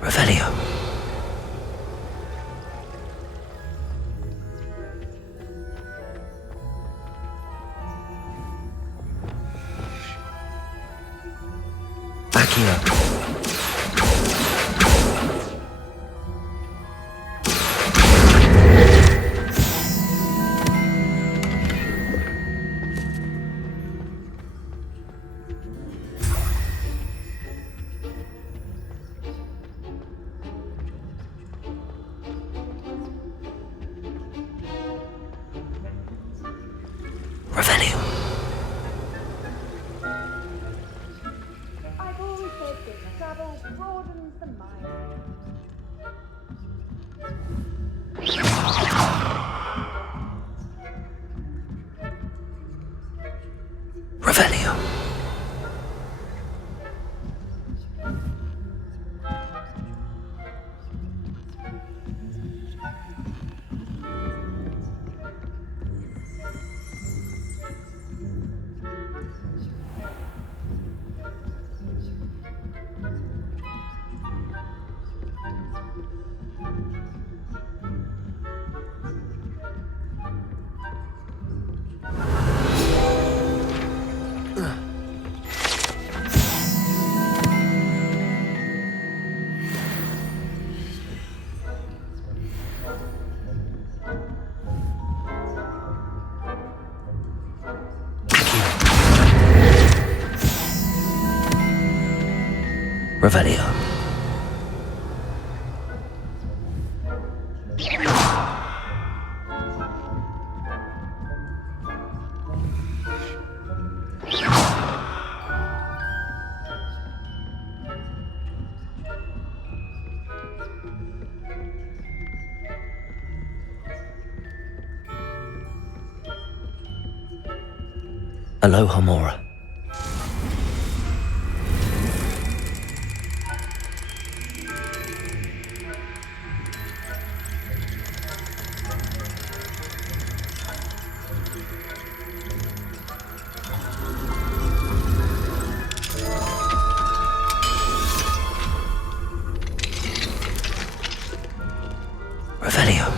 Revelio. Accio. Revelio. I've always said that travel broadens the mind. Revelio. Revelio. Aloha Mora. Revelio.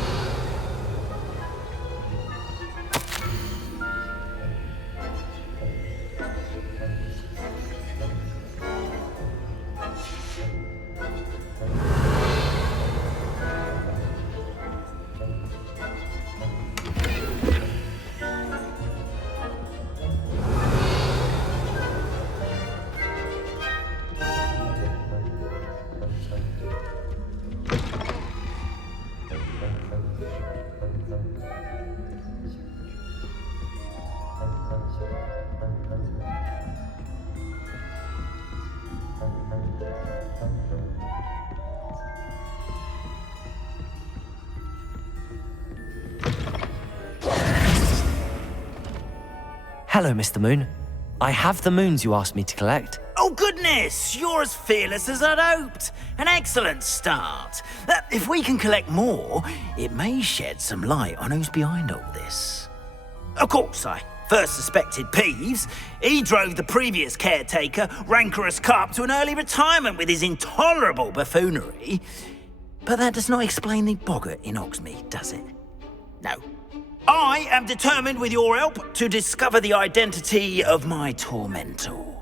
Hello, Mr. Moon. I have the moons you asked me to collect. Oh, goodness! You're as fearless as I'd hoped. An excellent start. If we can collect more, it may shed some light on who's behind all this. Of course, I first suspected Peeves. He drove the previous caretaker, Rancorous Carp, to an early retirement with his intolerable buffoonery. But that does not explain the boggart in Hogsmeade, does it? No. I am determined, with your help, to discover the identity of my tormentor.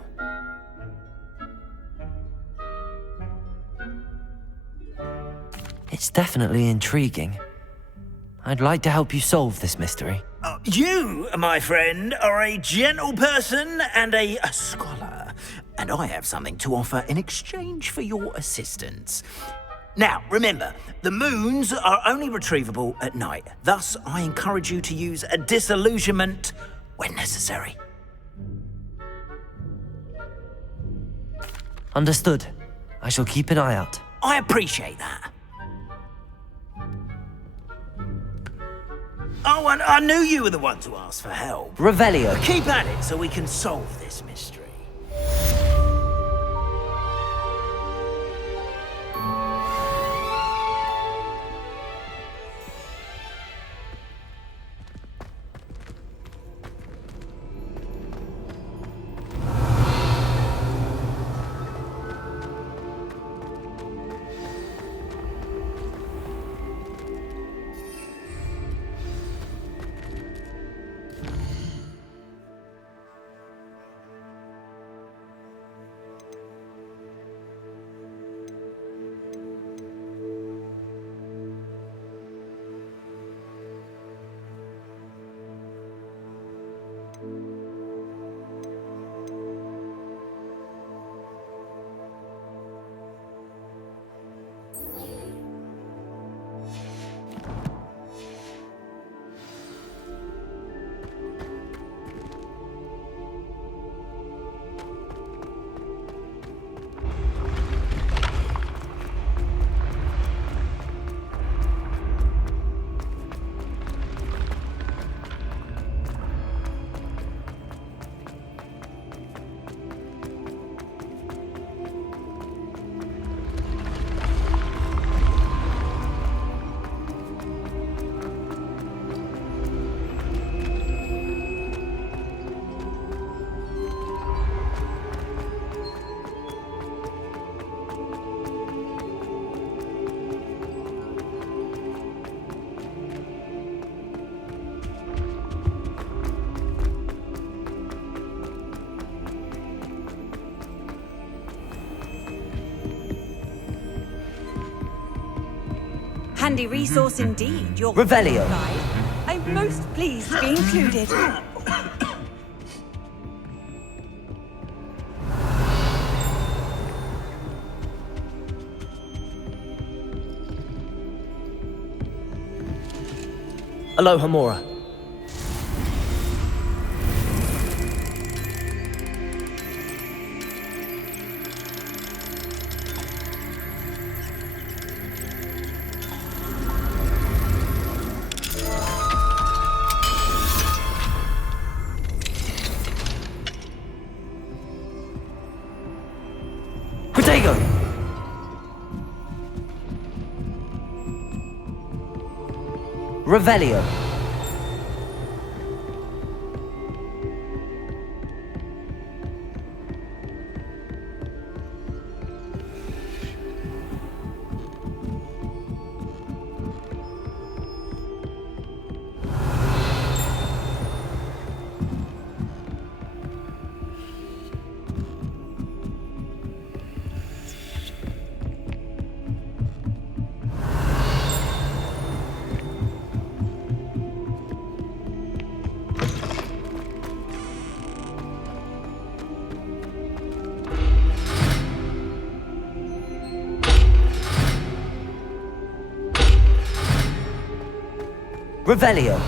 It's definitely intriguing. I'd like to help you solve this mystery. You, my friend, are a gentle person and a scholar. and I have something to offer in exchange for your assistance. Now, remember, the moons are only retrievable at night. Thus, I encourage you to use a disillusionment when necessary. Understood. I shall keep an eye out. I appreciate that. Oh, and I knew you were the one to ask for help. Revelio. Keep at it so we can solve this mystery. Handy resource indeed, your Revelio. guide. I'm most pleased to be included. Aloha Mora. Protego! Revelio. Revelio.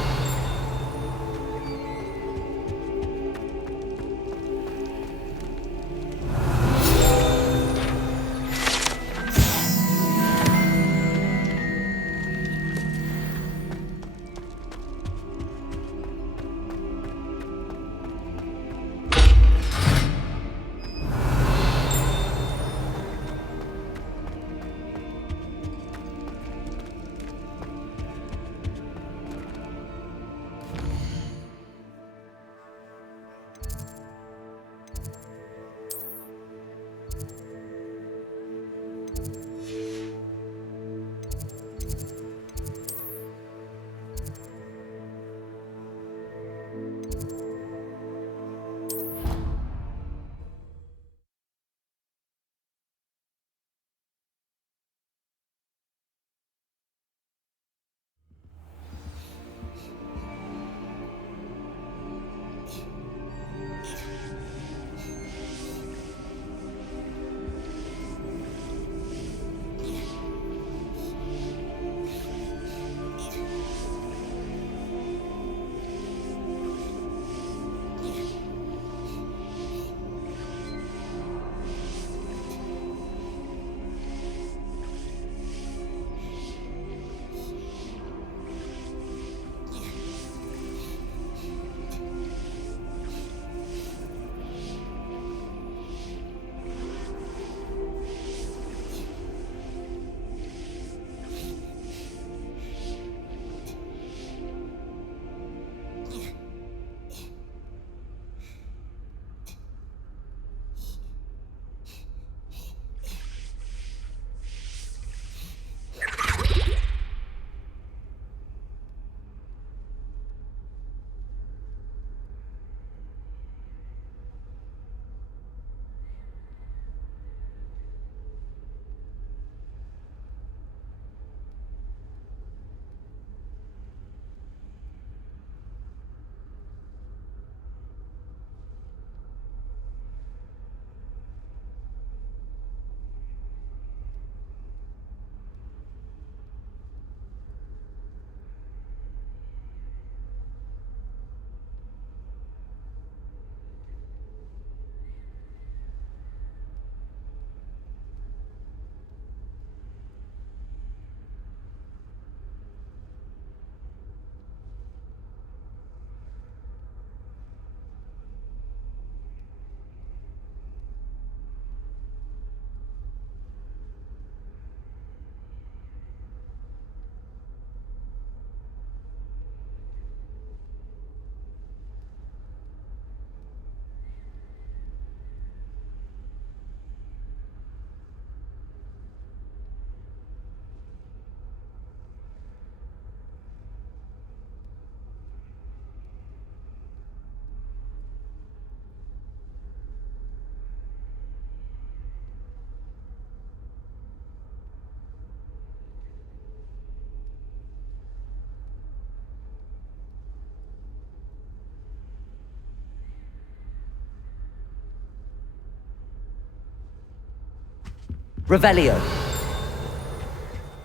Revelio.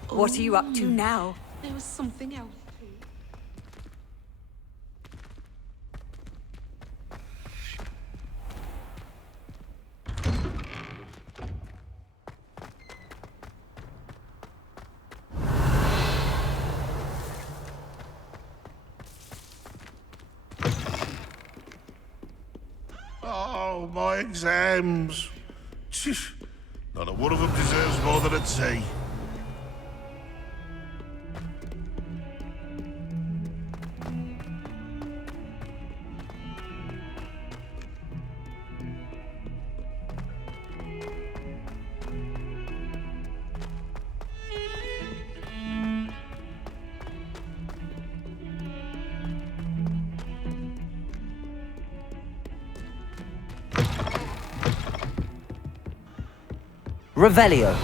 What are you up to now? There was something else too. Oh, my exams. Phew. Not a one of them deserves more than I'd say. Revelio.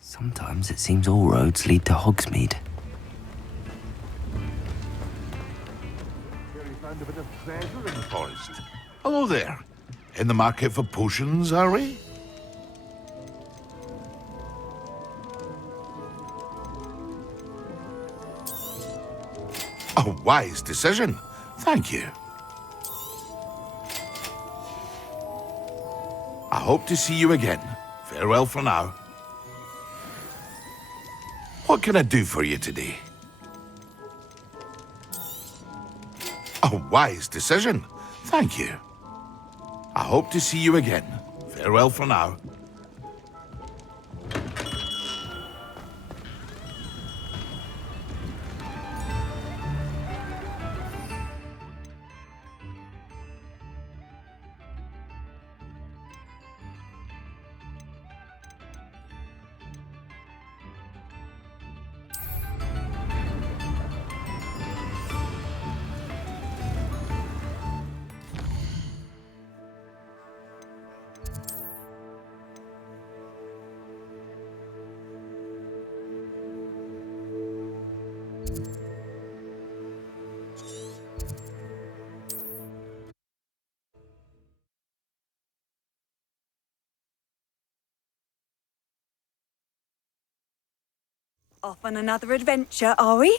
Sometimes it seems all roads lead to Hogsmeade. Here we found a bit of treasure in the forest. Hello there. In the market for potions, are we? A wise decision. Thank you. I hope to see you again. Farewell for now. What can I do for you today? A wise decision. Thank you. I hope to see you again. Farewell for now. Off on another adventure, are we?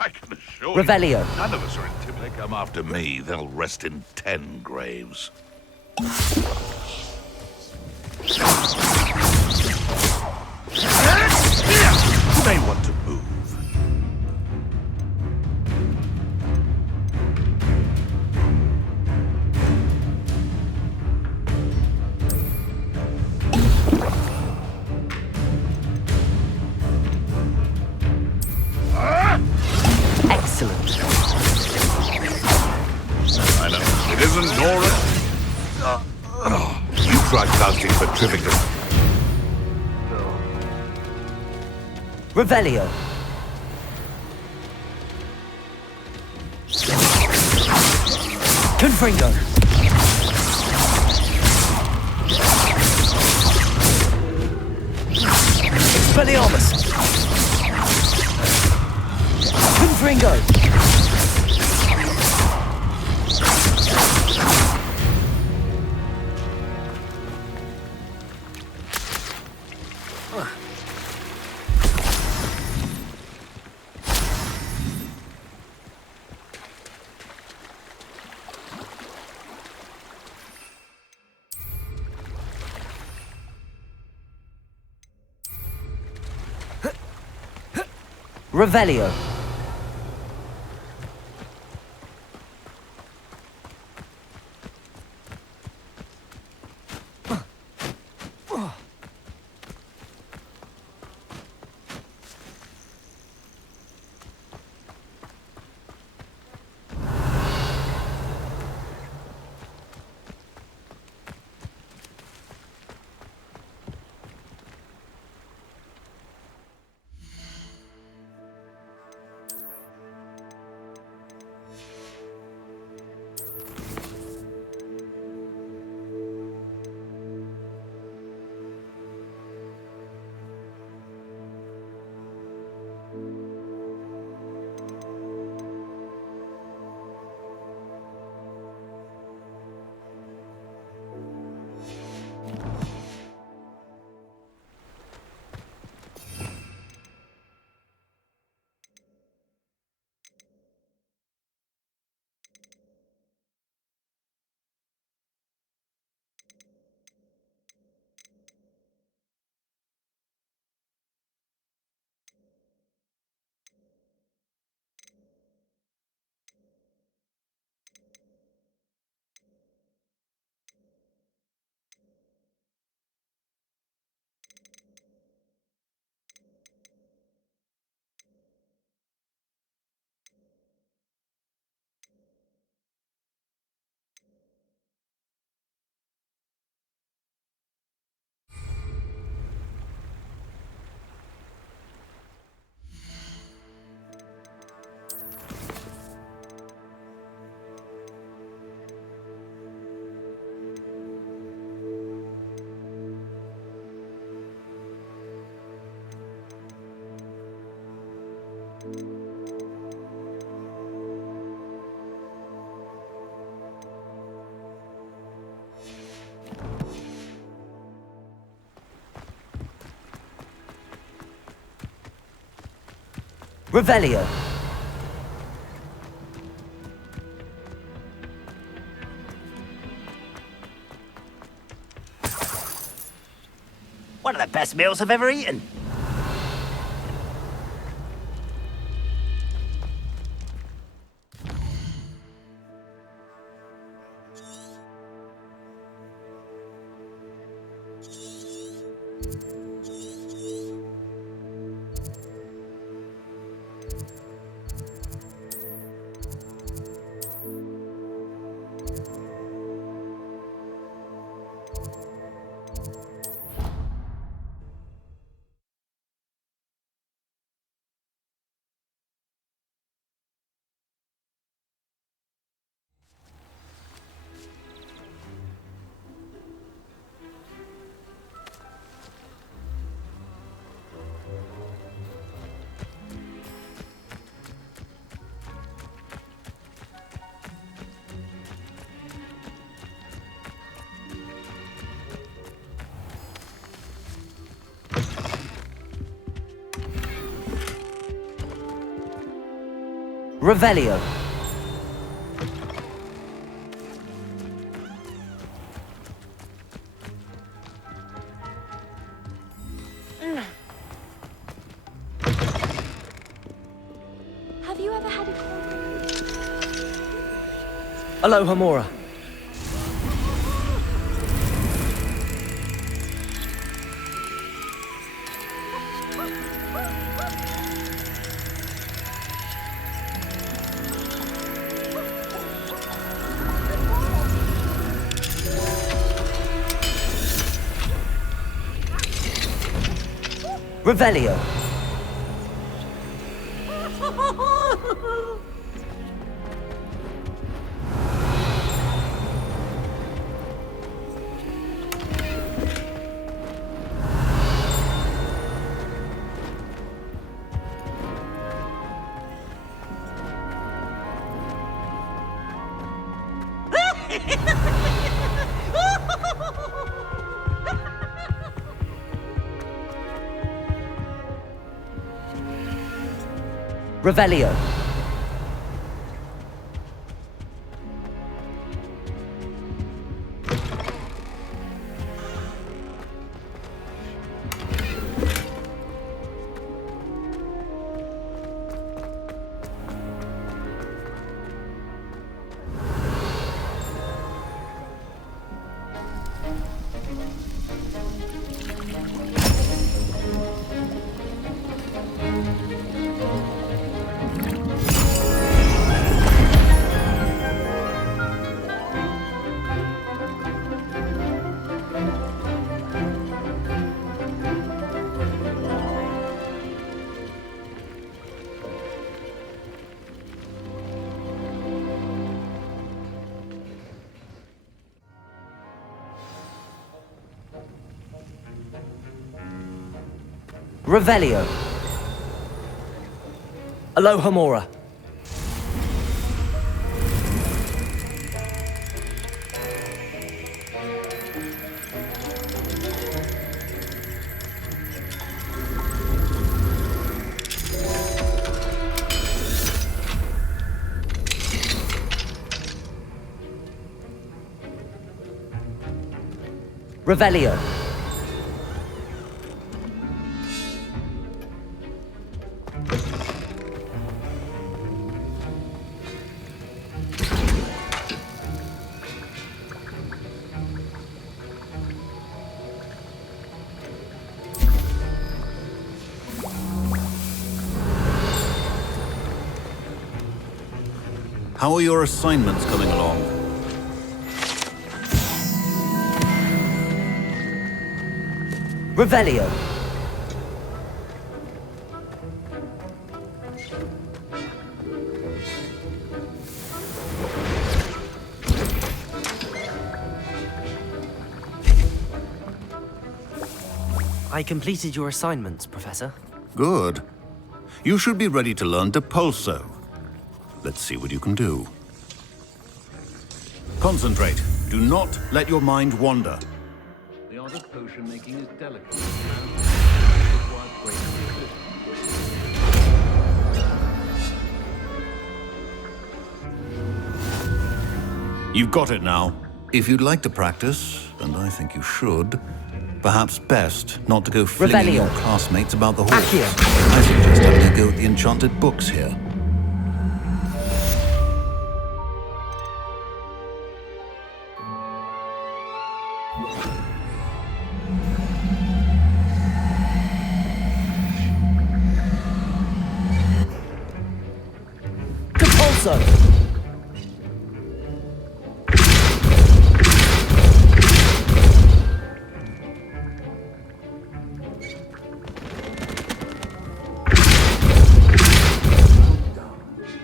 I can assure Revelio. you, none of us are intimidated. They come after me, they'll rest in 10 graves. You may want to move. Excellent. I know. It isn't Nora. You tried casting for Trivica. Revelio. Confringo. Expelliarmus. Confringo. Revelio. Revelio. One of the best meals I've ever eaten. Revelio. Have you ever had a... Aloha Mora. Revelio. Revelio. Revelio. Aloha Mora. Revelio. How are your assignments coming along? Revelio. I completed your assignments, Professor. Good. You should be ready to learn Depulso. Let's see what you can do. Concentrate. Do not let your mind wander. The art of potion making is delicate and requires great precision. You've got it now. If you'd like to practice, and I think you should, perhaps best not to go flinging your classmates about the halls. I suggest having a go at the enchanted books here. Depulso.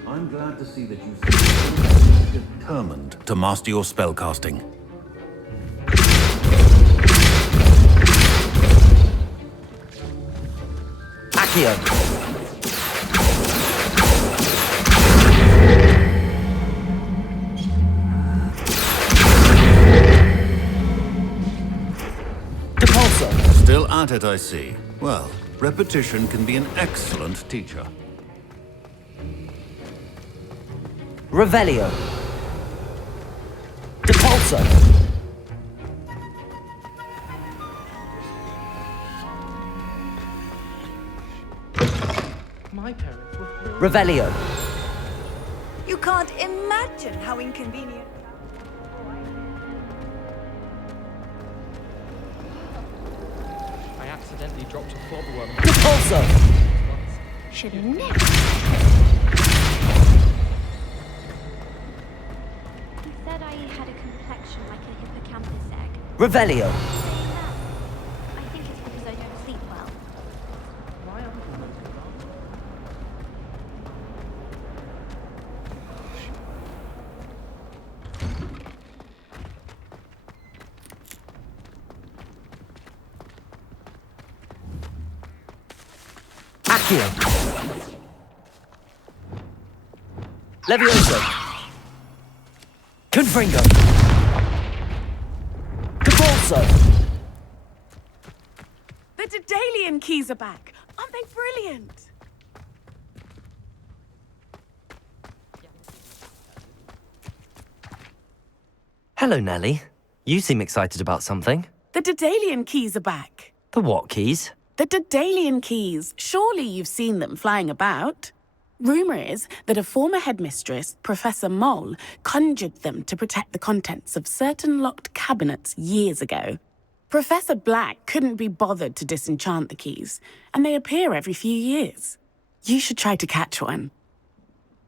I'm glad to see that you seem determined to master your spellcasting. Accio. Depulso. Still at it, I see. Well, repetition can be an excellent teacher. Revelio. Depulso. My parents were thrilled. Revelio. You can't imagine how inconvenient. I accidentally dropped a flobberworm. Depulso. Should never. He said I had a complexion like a hippocampus egg. Revelio. I think it's because I don't sleep well. Accio. Levioso. Confringo. Depulso. The Daedalian keys are back. Aren't they brilliant? Hello, Nellie. You seem excited about something. The Daedalian keys are back. The what keys? The Daedalian keys. Surely you've seen them flying about. Rumour is that a former headmistress, Professor Moll, conjured them to protect the contents of certain locked cabinets years ago. Professor Black couldn't be bothered to disenchant the keys, and they appear every few years. You should try to catch one.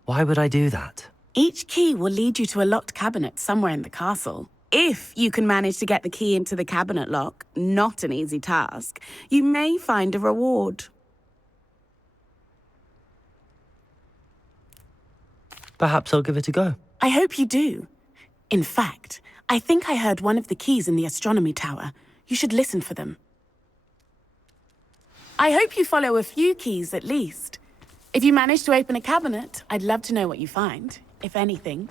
Why would I do that? Each key will lead you to a locked cabinet somewhere in the castle. If you can manage to get the key into the cabinet lock, not an easy task, you may find a reward. Perhaps I'll give it a go. I hope you do. In fact, I think I heard one of the keys in the astronomy tower. You should listen for them. I hope you follow a few keys at least. If you manage to open a cabinet, I'd love to know what you find, if anything.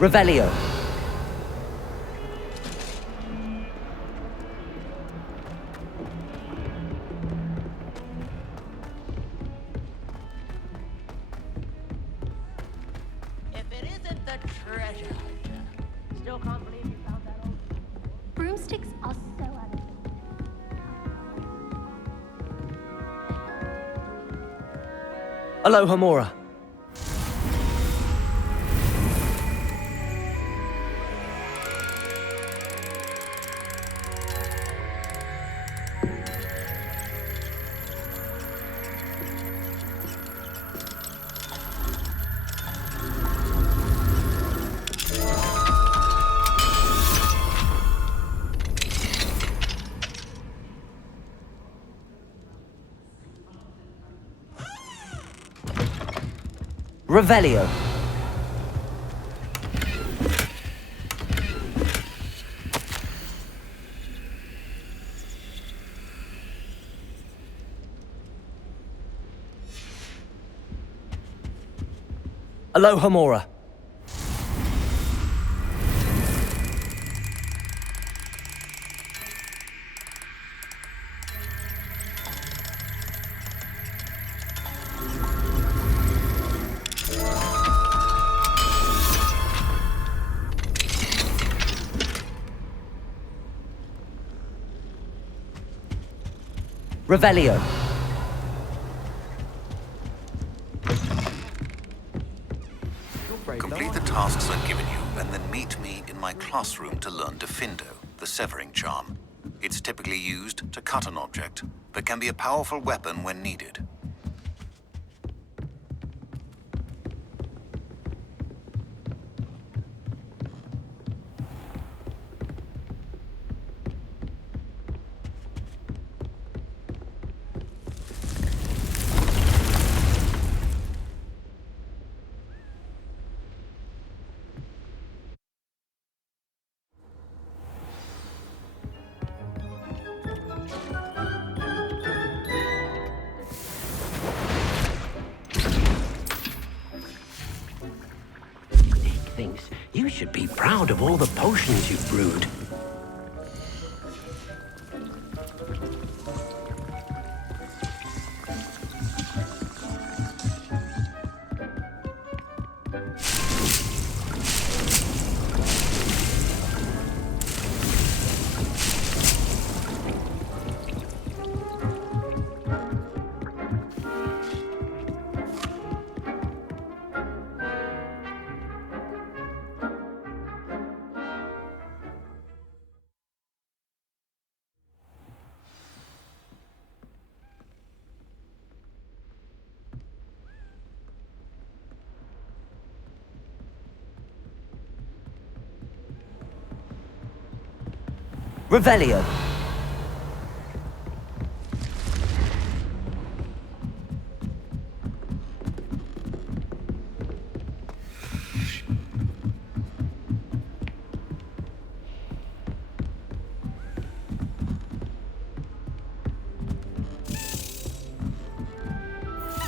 Revelio. If it isn't the treasure. Still can't believe you found that old... Broomsticks are so elegant. Aloha Mora. Revelio. Aloha Mora. Revelio. Complete the tasks I've given you, and then meet me in my classroom to learn Defindo, the severing charm. It's typically used to cut an object, but can be a powerful weapon when needed. Thinks you should be proud of all the potions you've brewed. Revelio.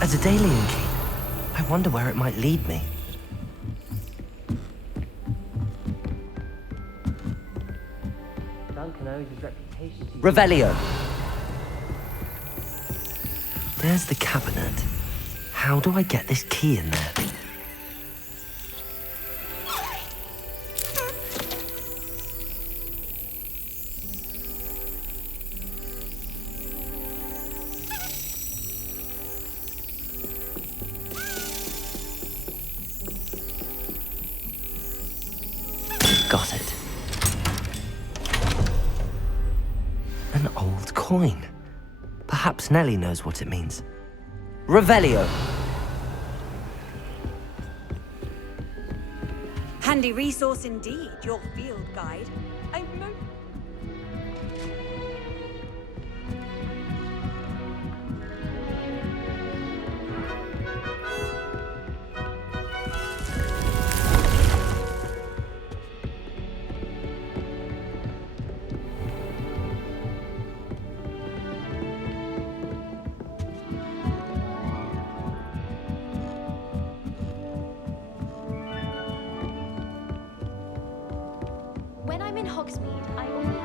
As a Dalian key, I wonder where it might lead me. Revelio. There's the cabinet. How do I get this key in there? Got it. An old coin. Perhaps Nellie knows what it means. Revelio. Handy resource indeed, your field guide. When I'm in Hogsmeade, I always...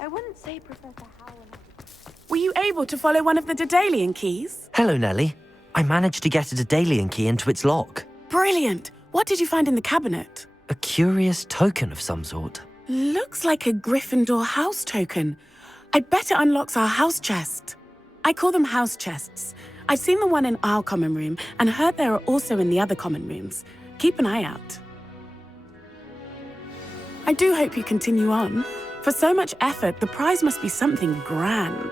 I wouldn't say Professor Howard. Were you able to follow one of the Daedalian keys? Hello, Nellie. I managed to get a Daedalian key into its lock. Brilliant! What did you find in the cabinet? A curious token of some sort. Looks like a Gryffindor house token. I bet it unlocks our house chest. I call them house chests. I've seen the one in our common room and heard there are also in the other common rooms. Keep an eye out. I do hope you continue on. For so much effort, the prize must be something grand.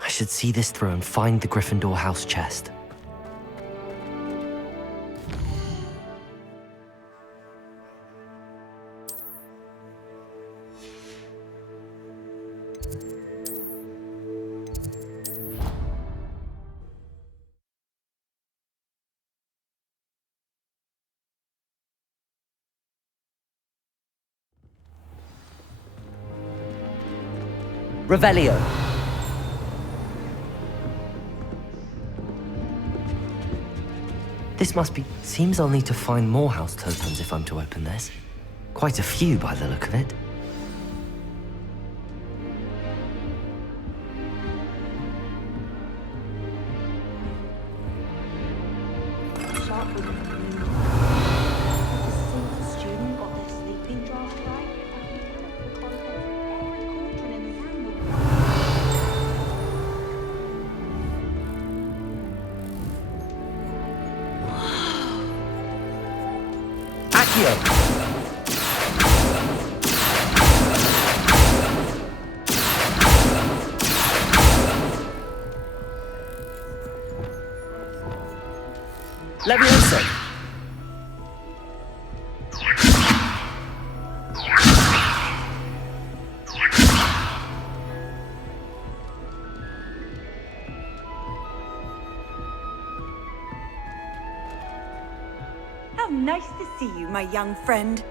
I should see this through and find the Gryffindor house chest. Revelio. This must be... Seems I'll need to find more house tokens if I'm to open this. Quite a few by the look of it. Levioso. How nice to see you, my young friend.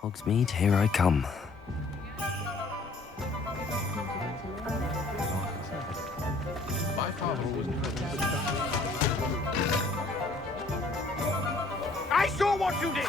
Hogsmeade, here I come. I saw what you did!